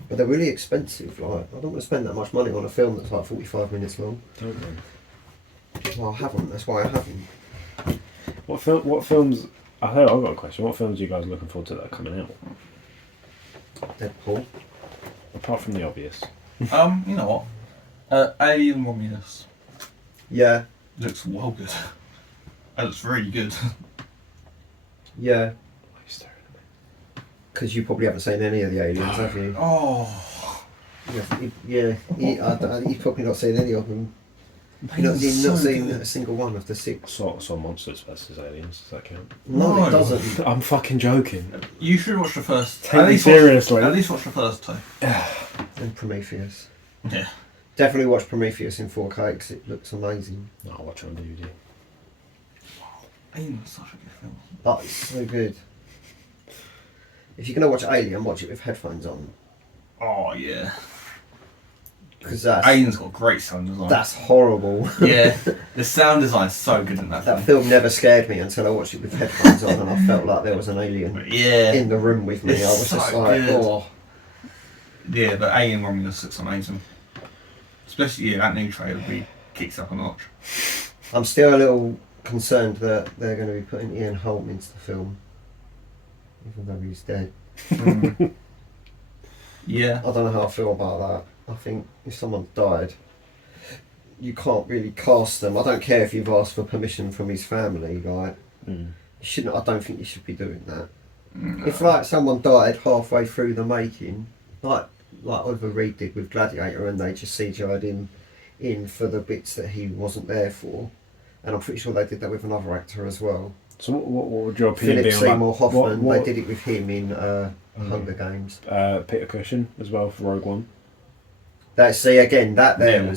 But they're really expensive. Like, I don't want to spend that much money on a film that's like 45 minutes long. Don't they? Well, I haven't. That's why I haven't. What films? I've got a question. What films are you guys looking forward to that are coming out? Deadpool. Apart from the obvious. You know what? Alien Romulus. Yeah. Looks well good. It looks really good. Yeah. Why are you staring at me? Because you probably haven't seen any of the aliens, have you? Oh. You've probably not seen any of them. You've not seen a single one of the 6. Saw Monsters vs Aliens. Does that count? No, No. it doesn't. I'm fucking joking. You should watch the first. Take me seriously. At least watch the first 2. And Prometheus. Yeah. Definitely watch Prometheus in 4K because it looks amazing. No, I'll watch it on DVD. Alien's such a good film. Oh, it's so good. If you're going to watch Alien, watch it with headphones on. Oh yeah. Because Alien's got great sound design. that's horrible. Yeah, the sound design's so good in that That film. film never scared me until I watched it with headphones on and I felt like there was an alien Yeah. in the room with me. It's I was just so like, good. oh. Yeah, but Alien Romulus looks amazing. Especially that new trailer kicks up a notch. I'm still a little concerned that they're going to be putting Ian Holm into the film, even though he's dead. Yeah. I don't know how I feel about that. I think if someone died, you can't really cast them. I don't care if you've asked for permission from his family. Like, you shouldn't. I don't think you should be doing that. No. If like someone died halfway through the making, like Oliver Reed did with Gladiator, and they just CGI'd him in for the bits that he wasn't there for, and I'm pretty sure they did that with another actor as well. So what would your opinion Philip be on Seymour Hoffman. what- They did it with him in Hunger Games. Peter Cushing as well for Rogue One? That see again. That there Yeah.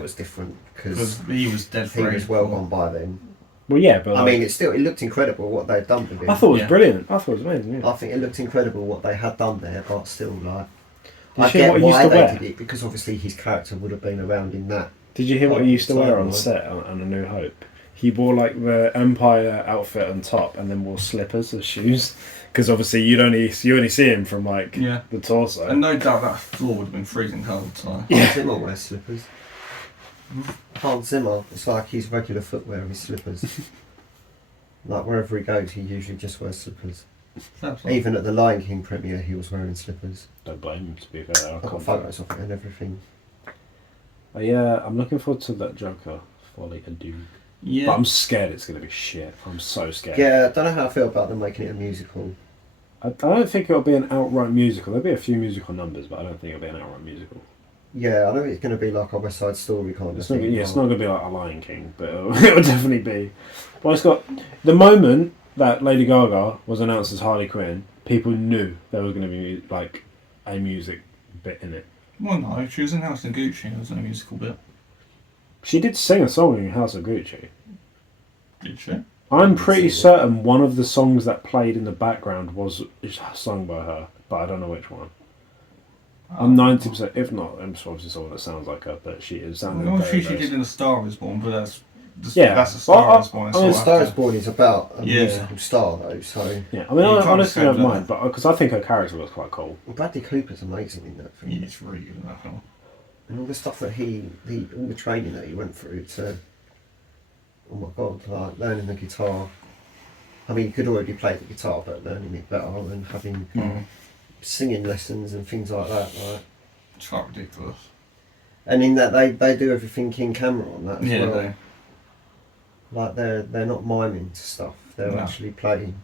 was different Because because he was dead he for was well gone by then. Well, yeah, but I mean, it looked incredible what they'd done with it. I thought it was Yeah. brilliant. I thought it was amazing. Yeah. I think it looked incredible what they had done there, but still, like, Did you I hear get what he used why to they wear? did it because obviously his character would have been around in that. Did you hear what he used to wear on Timeline. set on A New Hope? He wore like the Empire outfit on top, and then wore slippers as shoes. Because obviously you only see him from like Yeah. the torso. And no doubt that floor would have been freezing cold, so. Hans Zimmer wears slippers. Hans Zimmer, it's like his regular footwear, his slippers. Like wherever he goes, he usually just wears slippers. Absolutely. Even at the Lion King premiere, he was wearing slippers. Don't blame him. To be fair, I've got photos of it and everything. Yeah, I'm looking forward to that Joker Folly Adieu. Yeah. But I'm scared it's going to be shit. I'm so scared. Yeah, I don't know how I feel about them making it a musical. I don't think it'll be an outright musical. There'll be a few musical numbers, but I don't think it'll be an outright musical. Yeah, I know it's going to be like a West Side Story kind of It's not, thing. it's not going to be like a Lion King, but it'll definitely be. Well, it's got the moment that Lady Gaga was announced as Harley Quinn, people knew there was going to be like a music bit in it. Well, no, she was announced in Gucci. There was no musical bit. She did sing a song in House of Gucci. Did she? I'm pretty certain one of the songs that played in the background was sung by her, but I don't know which one. I'm 90%, if not, I'm obviously someone that sounds like her, but she is sounding Well, very, she very- did in A Star Is Born, but that's Yeah. that's A Star Well, Is Born. I It's mean, all Star is after. Born is about a Yeah. musical star though, so Yeah, I mean, You I can't honestly don't escape mind, but because I think her character was quite cool. Bradley Cooper's amazing in that film. Yeah, it's really good in that film. And all the stuff that all the training that he went through to, oh my god, like learning the guitar. I mean, he could already play the guitar, but learning it better and having singing lessons and things like that. Like. It's quite ridiculous. And in that they do everything in camera on that as Yeah, well. they. Like they're not miming to stuff; they're No. actually playing.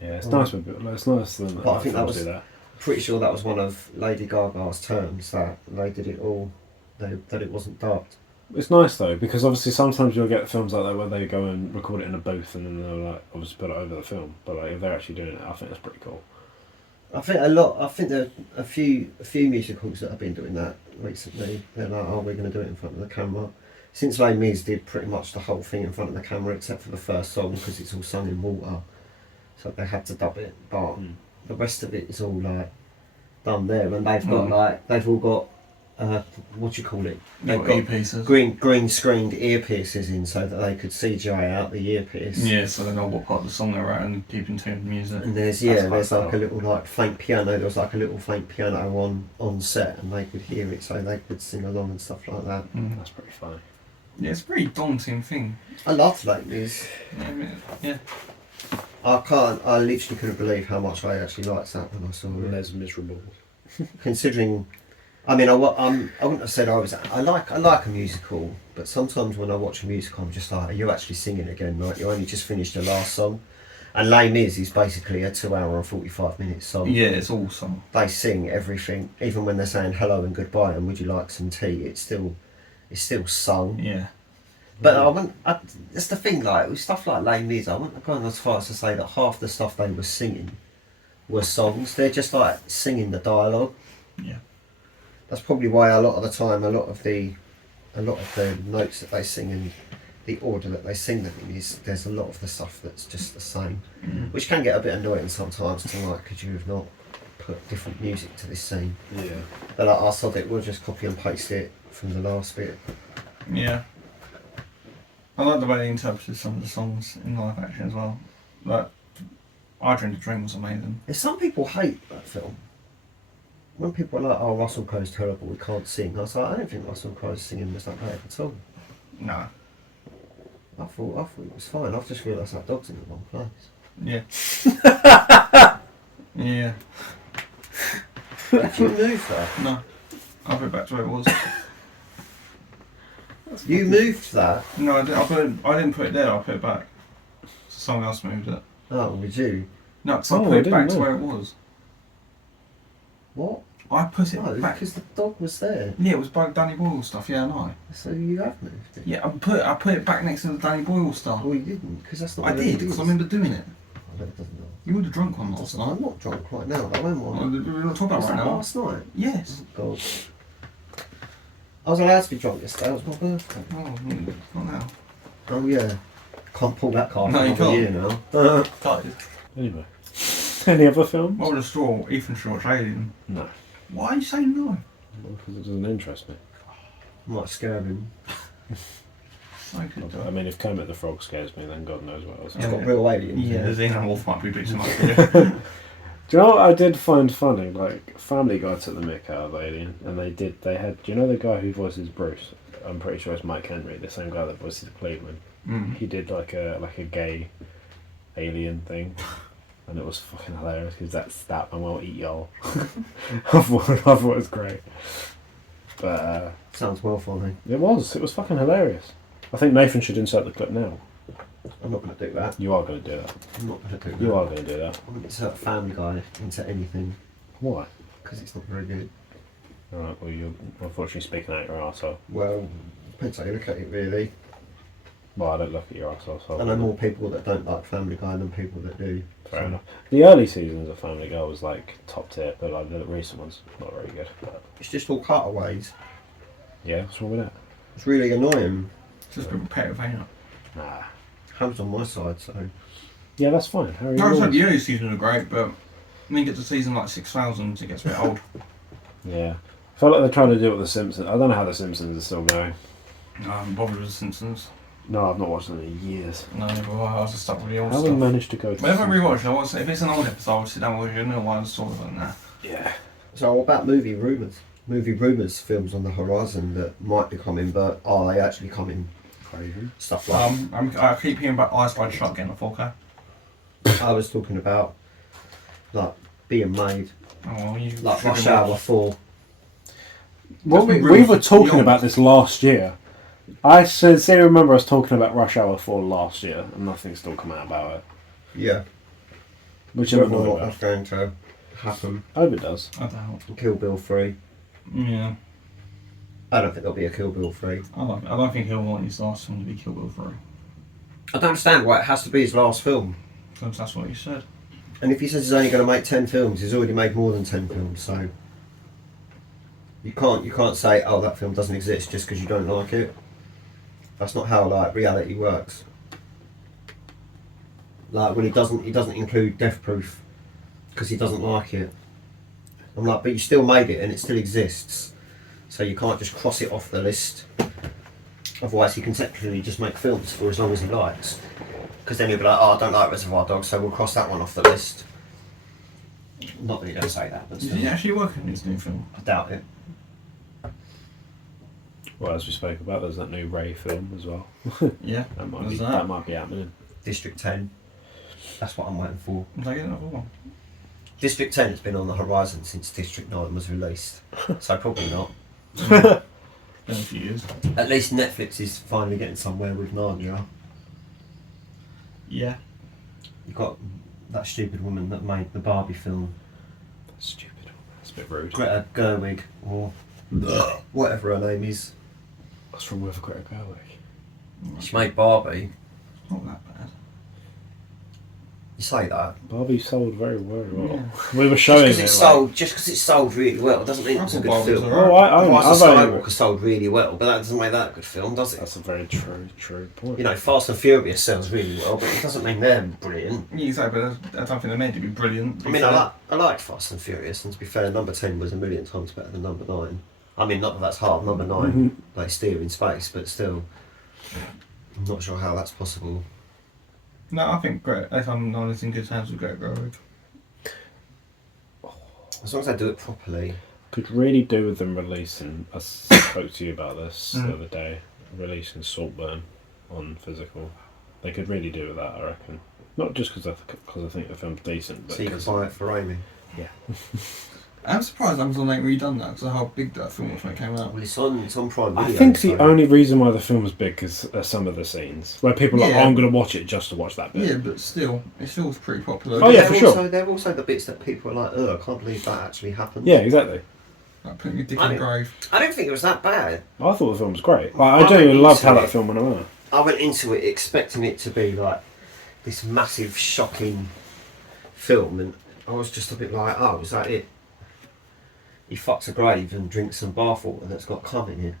Yeah, it's nice when it's nice when But I think that films was- do that. Pretty sure that was one of Lady Gaga's terms that they did it all. That it wasn't dubbed. It's nice though because obviously sometimes you'll get films like that where they go and record it in a booth and then they'll like obviously put it over the film. But like if they're actually doing it, I think that's pretty cool. I think there are a few musicals that have been doing that recently. They're like, oh, we're going to do it in front of the camera. Since Les Mis did pretty much the whole thing in front of the camera except for the first song because it's all sung in water, so they had to dub it. But the rest of it is all like done there, and they've got they've all got what do you call it? They've Got got earpieces. green screened earpieces in so that they could CGI out the earpiece. Yeah, so they know what part of the song they're at and keep in tune with the music. And there's That's there's quite like cool. a little like faint piano. There was like a little faint piano on set, and they could hear it, so they could sing along and stuff like that. That's pretty funny. Yeah, it's a pretty daunting thing. I loved Les Mis. Yeah, I mean, yeah. I literally couldn't believe how much I actually liked that when I saw it. Les Miserable. Considering, I mean, I wouldn't have said I like a musical, but sometimes when I watch a musical, I'm just like, are you actually singing again? Like you only just finished the last song, And Les Mis is basically a 2 hour and 45 minute song. Yeah, it's awesome. They sing everything, even when they're saying hello and goodbye and would you like some tea. It's still sung. Yeah. But that's the thing. Like with stuff like Les Mis, I wouldn't go as far as to say that half the stuff they were singing were songs. They're just like singing the dialogue. Yeah. That's probably why a lot of the time, a lot of the notes that they sing and the order that they sing them in is there's a lot of the stuff that's just the same, which can get a bit annoying sometimes. To like, could you have not put different music to this scene? Yeah. But like, I thought it, we'll just copy and paste it from the last bit. Yeah. I like the way they interpreted some of the songs in live action as well. Like, I Dreamed a Dream was amazing. There's some people hate that film. When people are like, "Oh, Russell Crowe's terrible, we can't sing," I was like, I don't think Russell Crowe's singing was that bad at all. No. I thought it was fine. I've just realised that dog's in the wrong place. Yeah. Yeah. Did you move that? No. I'll put it back to where it was. You moved that? No, I didn't put it there, I put it back. So someone else moved it. Oh, would you? No, so Oh, I I put it didn't back know. to where it was. What? I put it No, back. because the dog was there. Yeah, it was by Danny Boyle stuff, yeah, I know. So you have moved it? Yeah, I put it back next to the Danny Boyle stuff. Well, you didn't, because that's not I where did, it because is. I remember doing it. Oh, that doesn't know. You would have drunk one last night. I'm not drunk right now, but when was We're not talking about was right that now. last night? Yes. God. I was allowed to be drunk yesterday, it was my birthday. Oh, not now. Oh yeah. Can't pull that card No, for you another year now. Guys, Anyway. Any other films? what would a straw Ethan Short's Alien? No. Why are you saying no? Because it doesn't interest me. Might scare him. So good though. I mean, if Kermit the Frog scares me, then God knows what else. It's got real aliens. Yeah, in there's it. Xenomorph might be a bit too much for you. Do you know what I did find funny? Like, Family Guy took the mick out of Alien, and they had. Do you know the guy who voices Bruce? I'm pretty sure it's Mike Henry, the same guy that voices Cleveland. Mm. He did like a gay alien thing, and it was fucking hilarious because that's that and we'll eat y'all. I thought it was great, but Sounds well funny. it was fucking hilarious. I think Nathan should insert the clip now. I'm not going to do that. You are going to do that. I'm not going to do that. You are going to do that. I'm going to insert Family Guy into anything Why? because it's not very good. Alright, well, you're unfortunately speaking out your arsehole. Well, depends how you look at it, really. Well, I don't look at your arsehole, so I know more people that don't like Family Guy than people that do. fair So, enough. The early seasons of Family Guy was like top tier, but like the recent ones, not very good. But it's just all cutaways. yeah, what's wrong with that? It's really annoying. It's just a bit repetitive, ain't it? Nah. Ham's on my side, so Yeah, that's fine. How are you? No, it's like yours? the early seasons are great, but when you get to season like 6,000, it gets a bit old. Yeah. I feel like they're trying to do it with The Simpsons. I don't know how The Simpsons is still going. No, I'm bothered with The Simpsons. No, I've not watched them in years. No, never will. I was just stuck with the old How have we stuff. managed to go to Whenever I The rewatch, I want to, if it's an old episode, I'll sit down with you, new one, sort of like that. Yeah. So what about movie rumours? Movie rumours, films on the horizon that might be coming, but are they actually coming? Crazy. Stuff like I keep hearing about Eyes Wide Shut getting a 4K. I was talking about, like being made, Oh, well, you like should Rush be- Hour 4. Well, That's been we rumours were for talking years. about this last year. I sincerely remember us talking about Rush Hour 4 last year, and nothing's still come out about it. Yeah. Which is Whether or annoying not about. that's going to happen. I hope it does. I doubt. Kill Bill 3. Yeah. I don't think there'll be a Kill Bill 3. I don't think he'll want his last film to be Kill Bill 3. I don't understand why it has to be his last film. Because that's what he said. And if he says he's only going to make 10 films, he's already made more than 10 films, so you can't say, oh, that film doesn't exist just because you don't like it. That's not how like reality works. Like when he doesn't include Death Proof because he doesn't like it. I'm like, but you still made it and it still exists, so you can't just cross it off the list. Otherwise, he can technically just make films for as long as he likes. Because then he'll be like, oh, I don't like Reservoir Dogs, so we'll cross that one off the list. Not that he don't say that, but Is still, he actually working on his new film? I doubt it. Well, as we spoke about, there's that new Ray film as well. Yeah. That might What be is that might be happening. District 10. That's what I'm waiting for. Was I getting another one? District 10 has been on the horizon since District 9 was released, so probably not. Been a few years. At least Netflix is finally getting somewhere with Narnia. Yeah. You got that stupid woman that made the Barbie film, Stupid. That's a bit rude. Greta Gerwig, or whatever her name is. What's wrong with Greta Gerwig? She made Barbie. Not that bad. You say that. Barbie sold very well. Yeah. We were showing it. Just because it sold really well doesn't mean it's a good Barbie was film. alright. Rise of I've only- Skywalker sold really well, but that doesn't make that a good film, does it? That's a very true point. You know, Fast and Furious sells really well, but it doesn't mean they're brilliant. You say, but I don't think they're meant to be brilliant. to I be mean, fair. I liked Fast and Furious, and to be fair, number 10 was a million times better than number 9. I mean, not that that's hard, number 9, like steering space, but still, I'm not sure how that's possible. No, I think F1 is in good hands with Greta Gerwig. As long as I do it properly. Could really do with them releasing. I spoke to you about this the other day. Releasing Saltburn on physical. They could really do with that, I reckon. Not just because I think the film's decent, but So you can buy it for Amy. yeah. I'm surprised Amazon ain't redone that because of how big that film was when it came out. Well, it's on Prime Video. I think the so- only reason why the film was big is some of the scenes where people are like, Yeah. oh, I'm going to watch it just to watch that bit. Yeah, but still, it still was pretty popular. Oh, yeah, They're for sure. also, they're also the bits that people are like, oh, I can't believe that actually happened. Yeah, exactly. Like putting your dick in the grave. I don't think it was that bad. I thought the film was great. Like, I I genuinely went loved how into that it- film went around. I went into it expecting it to be like this massive, shocking film, and I was just a bit like, oh, is that it? He fucks a grave and drinks some bathwater that's got cum in it.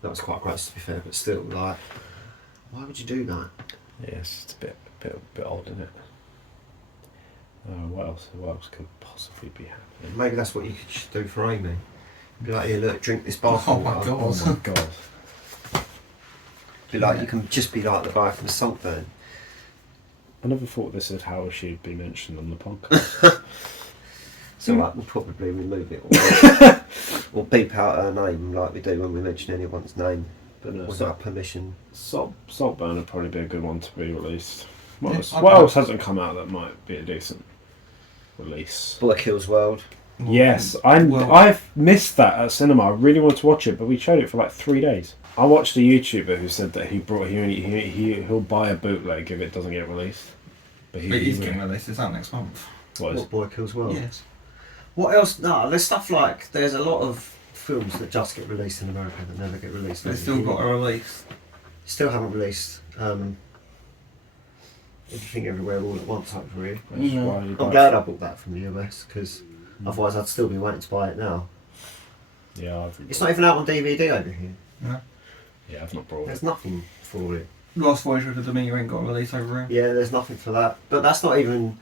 That was quite gross, to be fair, but still, like, why would you do that? Yes, it's a bit odd, isn't it? What else could possibly be happening? Maybe that's what you should do for Amy. Be like, here, look, drink this Oh bathwater. my god. Oh my god. Be like, you can just be like the guy from Saltburn. I never thought this is how she'd be mentioned on the podcast. So like, we'll probably remove it or beep out her name like we do when we mention anyone's name But no, without permission. Saltburn would probably be a good one to be released. What, Yeah, else, I'd what like- else hasn't come out that might be a decent release? Black Hills World. Yes, Well- I've missed that at cinema. I really want to watch it, but we showed it for like 3 days. I watched a YouTuber who said that he'll buy a bootleg if it doesn't get released. But But he's getting released. It's out next month. What Boy Kills World? Yes. What else? No, there's stuff like, there's a lot of films that just get released in America that never get released. They've over still here. got a release. Still haven't released Everything Everywhere All at Once over here. No. I'm glad I bought that from the US because otherwise I'd still be waiting to buy it now. Yeah, It's not even out on DVD over here. Yeah, I've not brought There's it. nothing for it. Lost Voyager of the Dominion ain't got a release over here. Yeah, there's nothing for that. But that's not even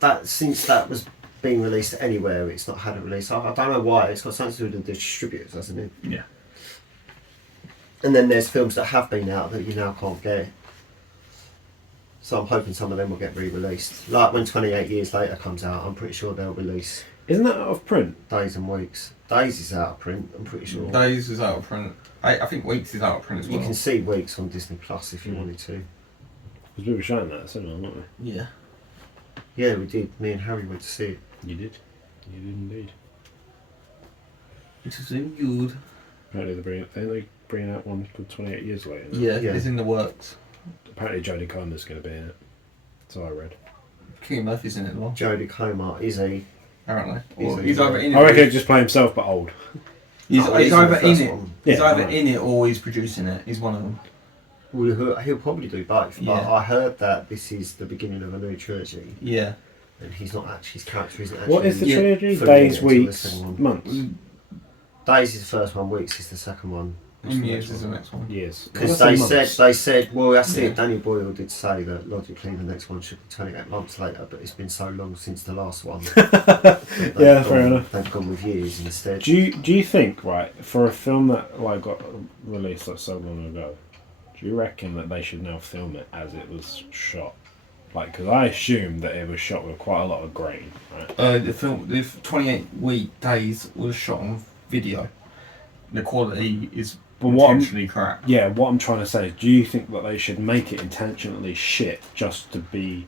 that. Since that was being released anywhere, it's not had a release. I don't know why. It's got something to do with the distributors, hasn't it? Yeah. And then there's films that have been out that you now can't get. So I'm hoping some of them will get re-released. Like when 28 Years Later comes out, I'm pretty sure they'll release Isn't that out of print? Days and Weeks. Days is out of print, I'm pretty sure. Days is out of print. I think Weeks is out of print as well. You can see Weeks on Disney Plus if you wanted to. Because we were showing that at cinema, weren't we? Yeah. Yeah, we did. Me and Harry went to see it. You did. You did indeed. It is so good. Apparently they're bringing out one called 28 Years Later. now. Yeah, Yeah. it's in the works. Apparently Jodie Comer's going to be in it. So I read. King Murphy's in it as well, Jodie Comer is a. apparently. He's Or a- he's either in it. I or reckon he'd just play himself but old. He's Oh, either the in first it. one. He's Yeah, either right. in it or he's producing it. He's one of them. Well, he'll probably do both. But Yeah. I heard that this is the beginning of a new trilogy, Yeah. and he's not actually his character isn't actually. What is the Yeah, trilogy? fully Days, into the weeks, second one. months, Days is the first one. Weeks is the second one. In years is the next one. years. Because Well, they that's in months. said, well, that's Yeah. it. Daniel Boyle did say that logically the next one should be 28 months later, but it's been so long since the last one. Yeah, fair enough. They've gone with years instead. Do you think, right, for a film that like got released like so long ago, do you reckon that they should now film it as it was shot? Like, because I assume that it was shot with quite a lot of grain, right? The 28-week Days was shot on video. The quality is But what I'm- potentially crap. Yeah, what I'm trying to say is, do you think that they should make it intentionally shit just to be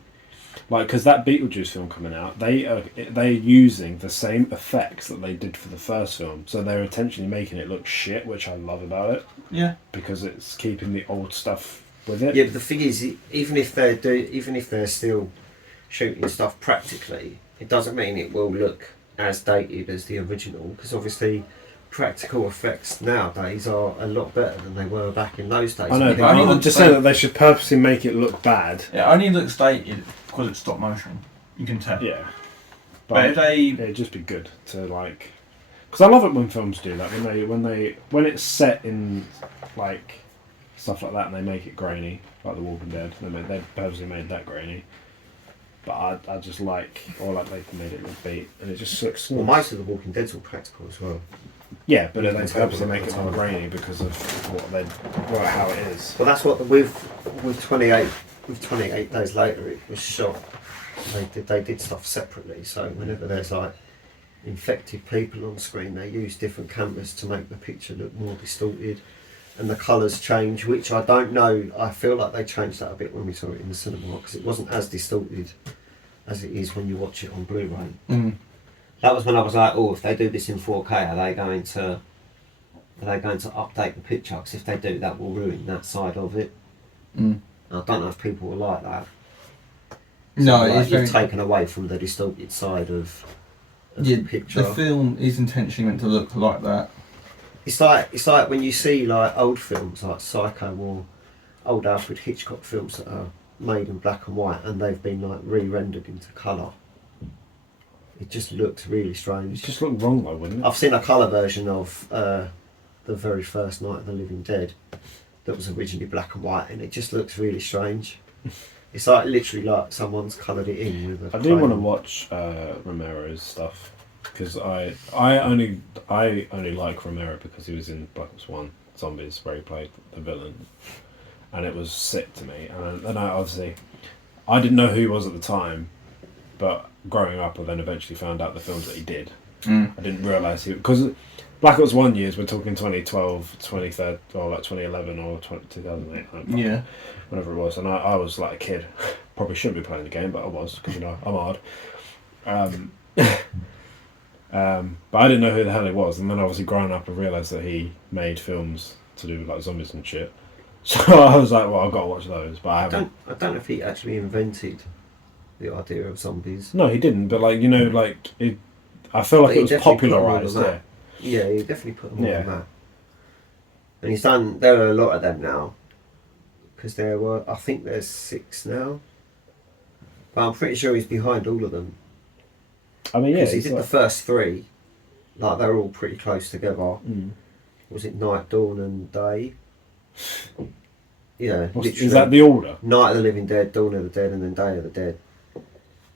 like? Because that Beetlejuice film coming out, they're using the same effects that they did for the first film, so they're intentionally making it look shit, which I love about it Yeah. because it's keeping the old stuff with it. Yeah, but the thing is, even if they're still shooting stuff practically, it doesn't mean it will look as dated as the original, because obviously practical effects nowadays are a lot better than they were back in those days. I know, but only I'm looks just like- saying that they should purposely make it look bad. It only looks dated because it's stop motion. You can tell. Yeah. But if they, it'd just be good to like, because I love it when films do that when it's set in like stuff like that and they make it grainy, like The Walking Dead. They purposely made that grainy. But I just like, or like they made it look beat, and it just looks. Well, most of the Walking Dead's all practical as well. Yeah, but You they can tell purposely make it all more the time. grainy because of how it is. Well, that's what with 28 days later it was shot. They did stuff separately. So whenever there's like infected people on screen, they use different cameras to make the picture look more distorted, and the colours change, which I don't know. I feel like they changed that a bit when we saw it in the cinema, because it wasn't as distorted as it is when you watch it on Blu-ray. That was when I was like, oh, if they do this in 4K, are they going to update the picture? Because if they do, that will ruin that side of it. I don't know if people will like that. no, Like, it's you've very. taken away from the distorted side of Yeah, the picture. the film is intentionally meant to look like that. It's like when you see like old films like Psycho or old Alfred Hitchcock films that are made in black and white and they've been like re-rendered into colour. It just looks really It strange. just looked wrong though, wouldn't it? I've seen a colour version of the very first Night of the Living Dead that was originally black and white, and it just looks really strange. It's like literally like someone's coloured it in with a I do want to crayon. watch Romero's stuff because I only like Romero because he was in Black Ops 1 Zombies where he played the villain, and it was sick to me. And I obviously I didn't know who he was at the time, but growing up I then eventually found out the films that he did. I didn't realise because Black Ops 1 years, we're talking 2012, 2013, or like 2011 or 2008. Yeah. Whatever it was, and I was like a kid. Probably shouldn't be playing the game, but I was because I'm hard. But I didn't know who the hell he was, and then obviously growing up, I realised that he made films to do with like zombies and shit. So I was like, well, I've got to watch those, but I haven't. I don't know if he actually invented the idea of zombies. No, he didn't. But like I feel like But he it was definitely put them on popularised. the Yeah. map. Yeah, he definitely put them Yeah. on the map. And he's done. There are a lot of them now, because I think there's 6 now. But I'm pretty sure he's behind all of them. I mean, yeah, Because he he's did the like, first 3, like they're all pretty close together. mm. Was it Night, Dawn, and Day? Yeah, literally. Is that the order? Night of the Living Dead, Dawn of the Dead, and then Day of the Dead.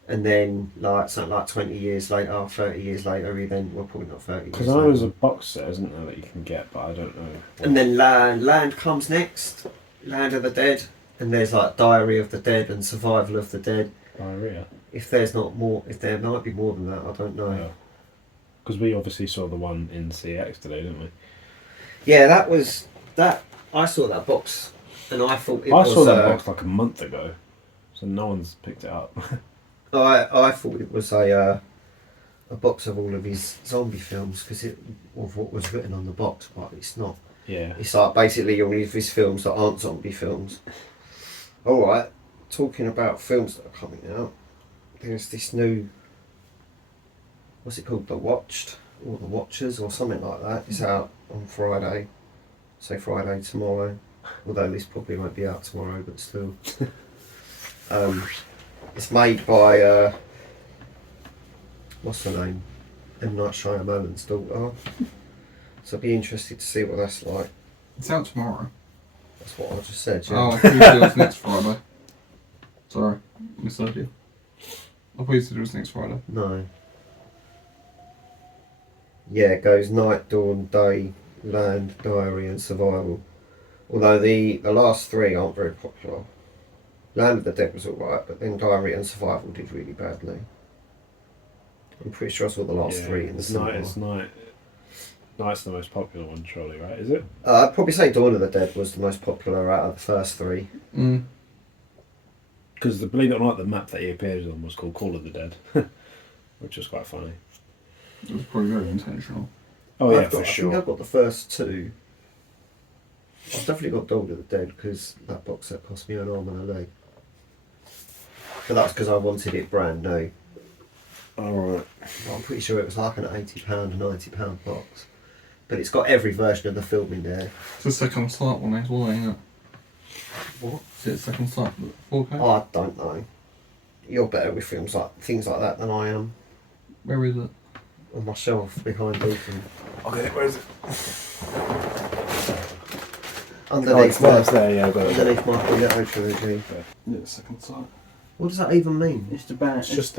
And then, like something like 20 years later, 30 years later, he then, well, probably not 30 years Because I know there's a later. box set, isn't there, that you can get, but I don't know. And then Land comes next, Land of the Dead, and there's like Diary of the Dead and Survival of the Dead. Diarrhea. If there's not more, if there might be more than that, I don't know. Because we obviously saw the one in CX today, didn't we? Yeah, that was that. I saw that box, and I thought it I was. saw that box like a month ago, so no one's picked it up. I thought it was a box of all of his zombie films because of what was written on the box, but it's not. Yeah. It's like basically all of his films that aren't zombie films. All right, talking about films that are coming out, there's this new. What's it called? The Watched or The Watchers or something like that. It's out on Friday. Say Friday tomorrow. Although this probably won't be out tomorrow, but still. It's made by what's her name? M. Night Shyamalan's daughter. So I'd be interested to see what that's like. It's out tomorrow. That's what I just said. Yeah. Oh, I thought you said it was next Friday. Sorry, misled you. I thought you said it was next Friday. No. Yeah, it goes Night, Dawn, Day, Land, Diary, and Survival. Although the last 3 aren't very popular. Land of the Dead was alright, but then Diary and Survival did really badly. I'm pretty sure I saw the last 3 in the cinema. Night's the most popular one, surely, right? Is it? I'd probably say Dawn of the Dead was the most popular out of the first 3. Because believe it or not, the map that he appeared on was called Call of the Dead, which was quite funny. It was probably very intentional. Oh yeah, I for think sure. I've got the first 2. I've definitely got Dawn of the Dead because that box set cost me an arm and a leg. But that's because I wanted it brand new. Alright. I'm pretty sure it was like an £80, £90 box. But it's got every version of the film in there. It's the second sight one as well, ain't it? What? Is it second sight 4K? I don't know. You're better with things like that than I am. Where is it? On my shelf behind Ethan. Okay, where is it? Underneath It's my, there, yeah, I've got it. underneath my Cornetto trilogy. Yeah, second sight. What does that even mean? It's the band. It's just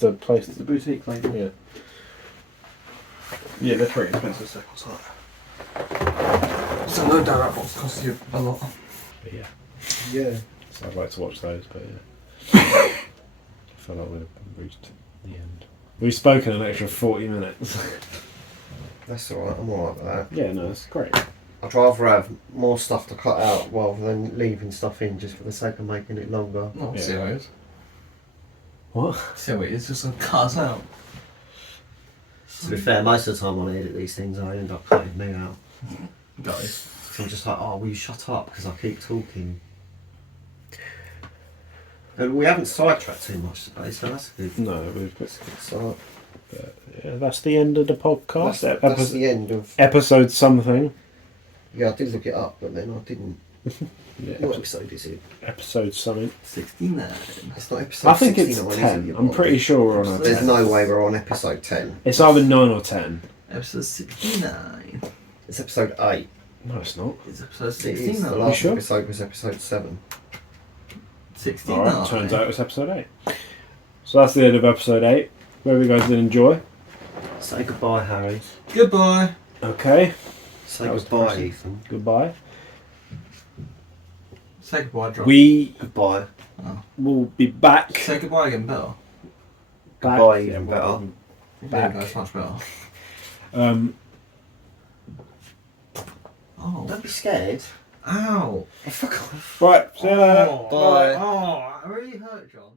the place. It's the boutique label. Yeah. Yeah, they're pretty expensive second sight. So no doubt that box costs you a lot. But yeah. Yeah. So I'd like to watch those, but yeah. I feel like we've reached the end. We've spoken an extra 40 minutes. That's alright, I'm alright with that. Yeah, no, it's great. I'd rather have more stuff to cut out rather than leaving stuff in just for the sake of making it longer. No, Yeah. see how it is. What? See how it is, just cut us out. To be fair, most of the time when I edit these things, I end up cutting me out. Guys. So I'm just like, oh, will you shut up because I keep talking. And we haven't sidetracked too much today, so that's a good, No, we've that's a good start. yeah, that's the end of the podcast. That's the end of. Episode something. Yeah, I did look it up, but then I didn't. Yeah, What episode is it? episode something. 69. It's not episode I think 69, it's is 10. it? I'm pretty sure we're on a There's 10. no way we're on episode 10. It's either 9 or 10. Episode 69. It's episode 8. No, it's not. It's episode It is. 69. The last sure? episode was episode 7. 69. Alright, turns out it's episode 8. So that's the end of episode 8. Where you guys did enjoy. Say goodbye, Harry. Goodbye. Okay, Say That was goodbye, depressing. Ethan. goodbye. Say goodbye, John. We Goodbye. will be back. Say goodbye again, better. back. Goodbye, even better. we'll be There Back. you go, it's much better. Oh. Don't be scared. Ow. Oh, fuck off. Right, see you later. Oh, Bye. Oh, I really hurt, John.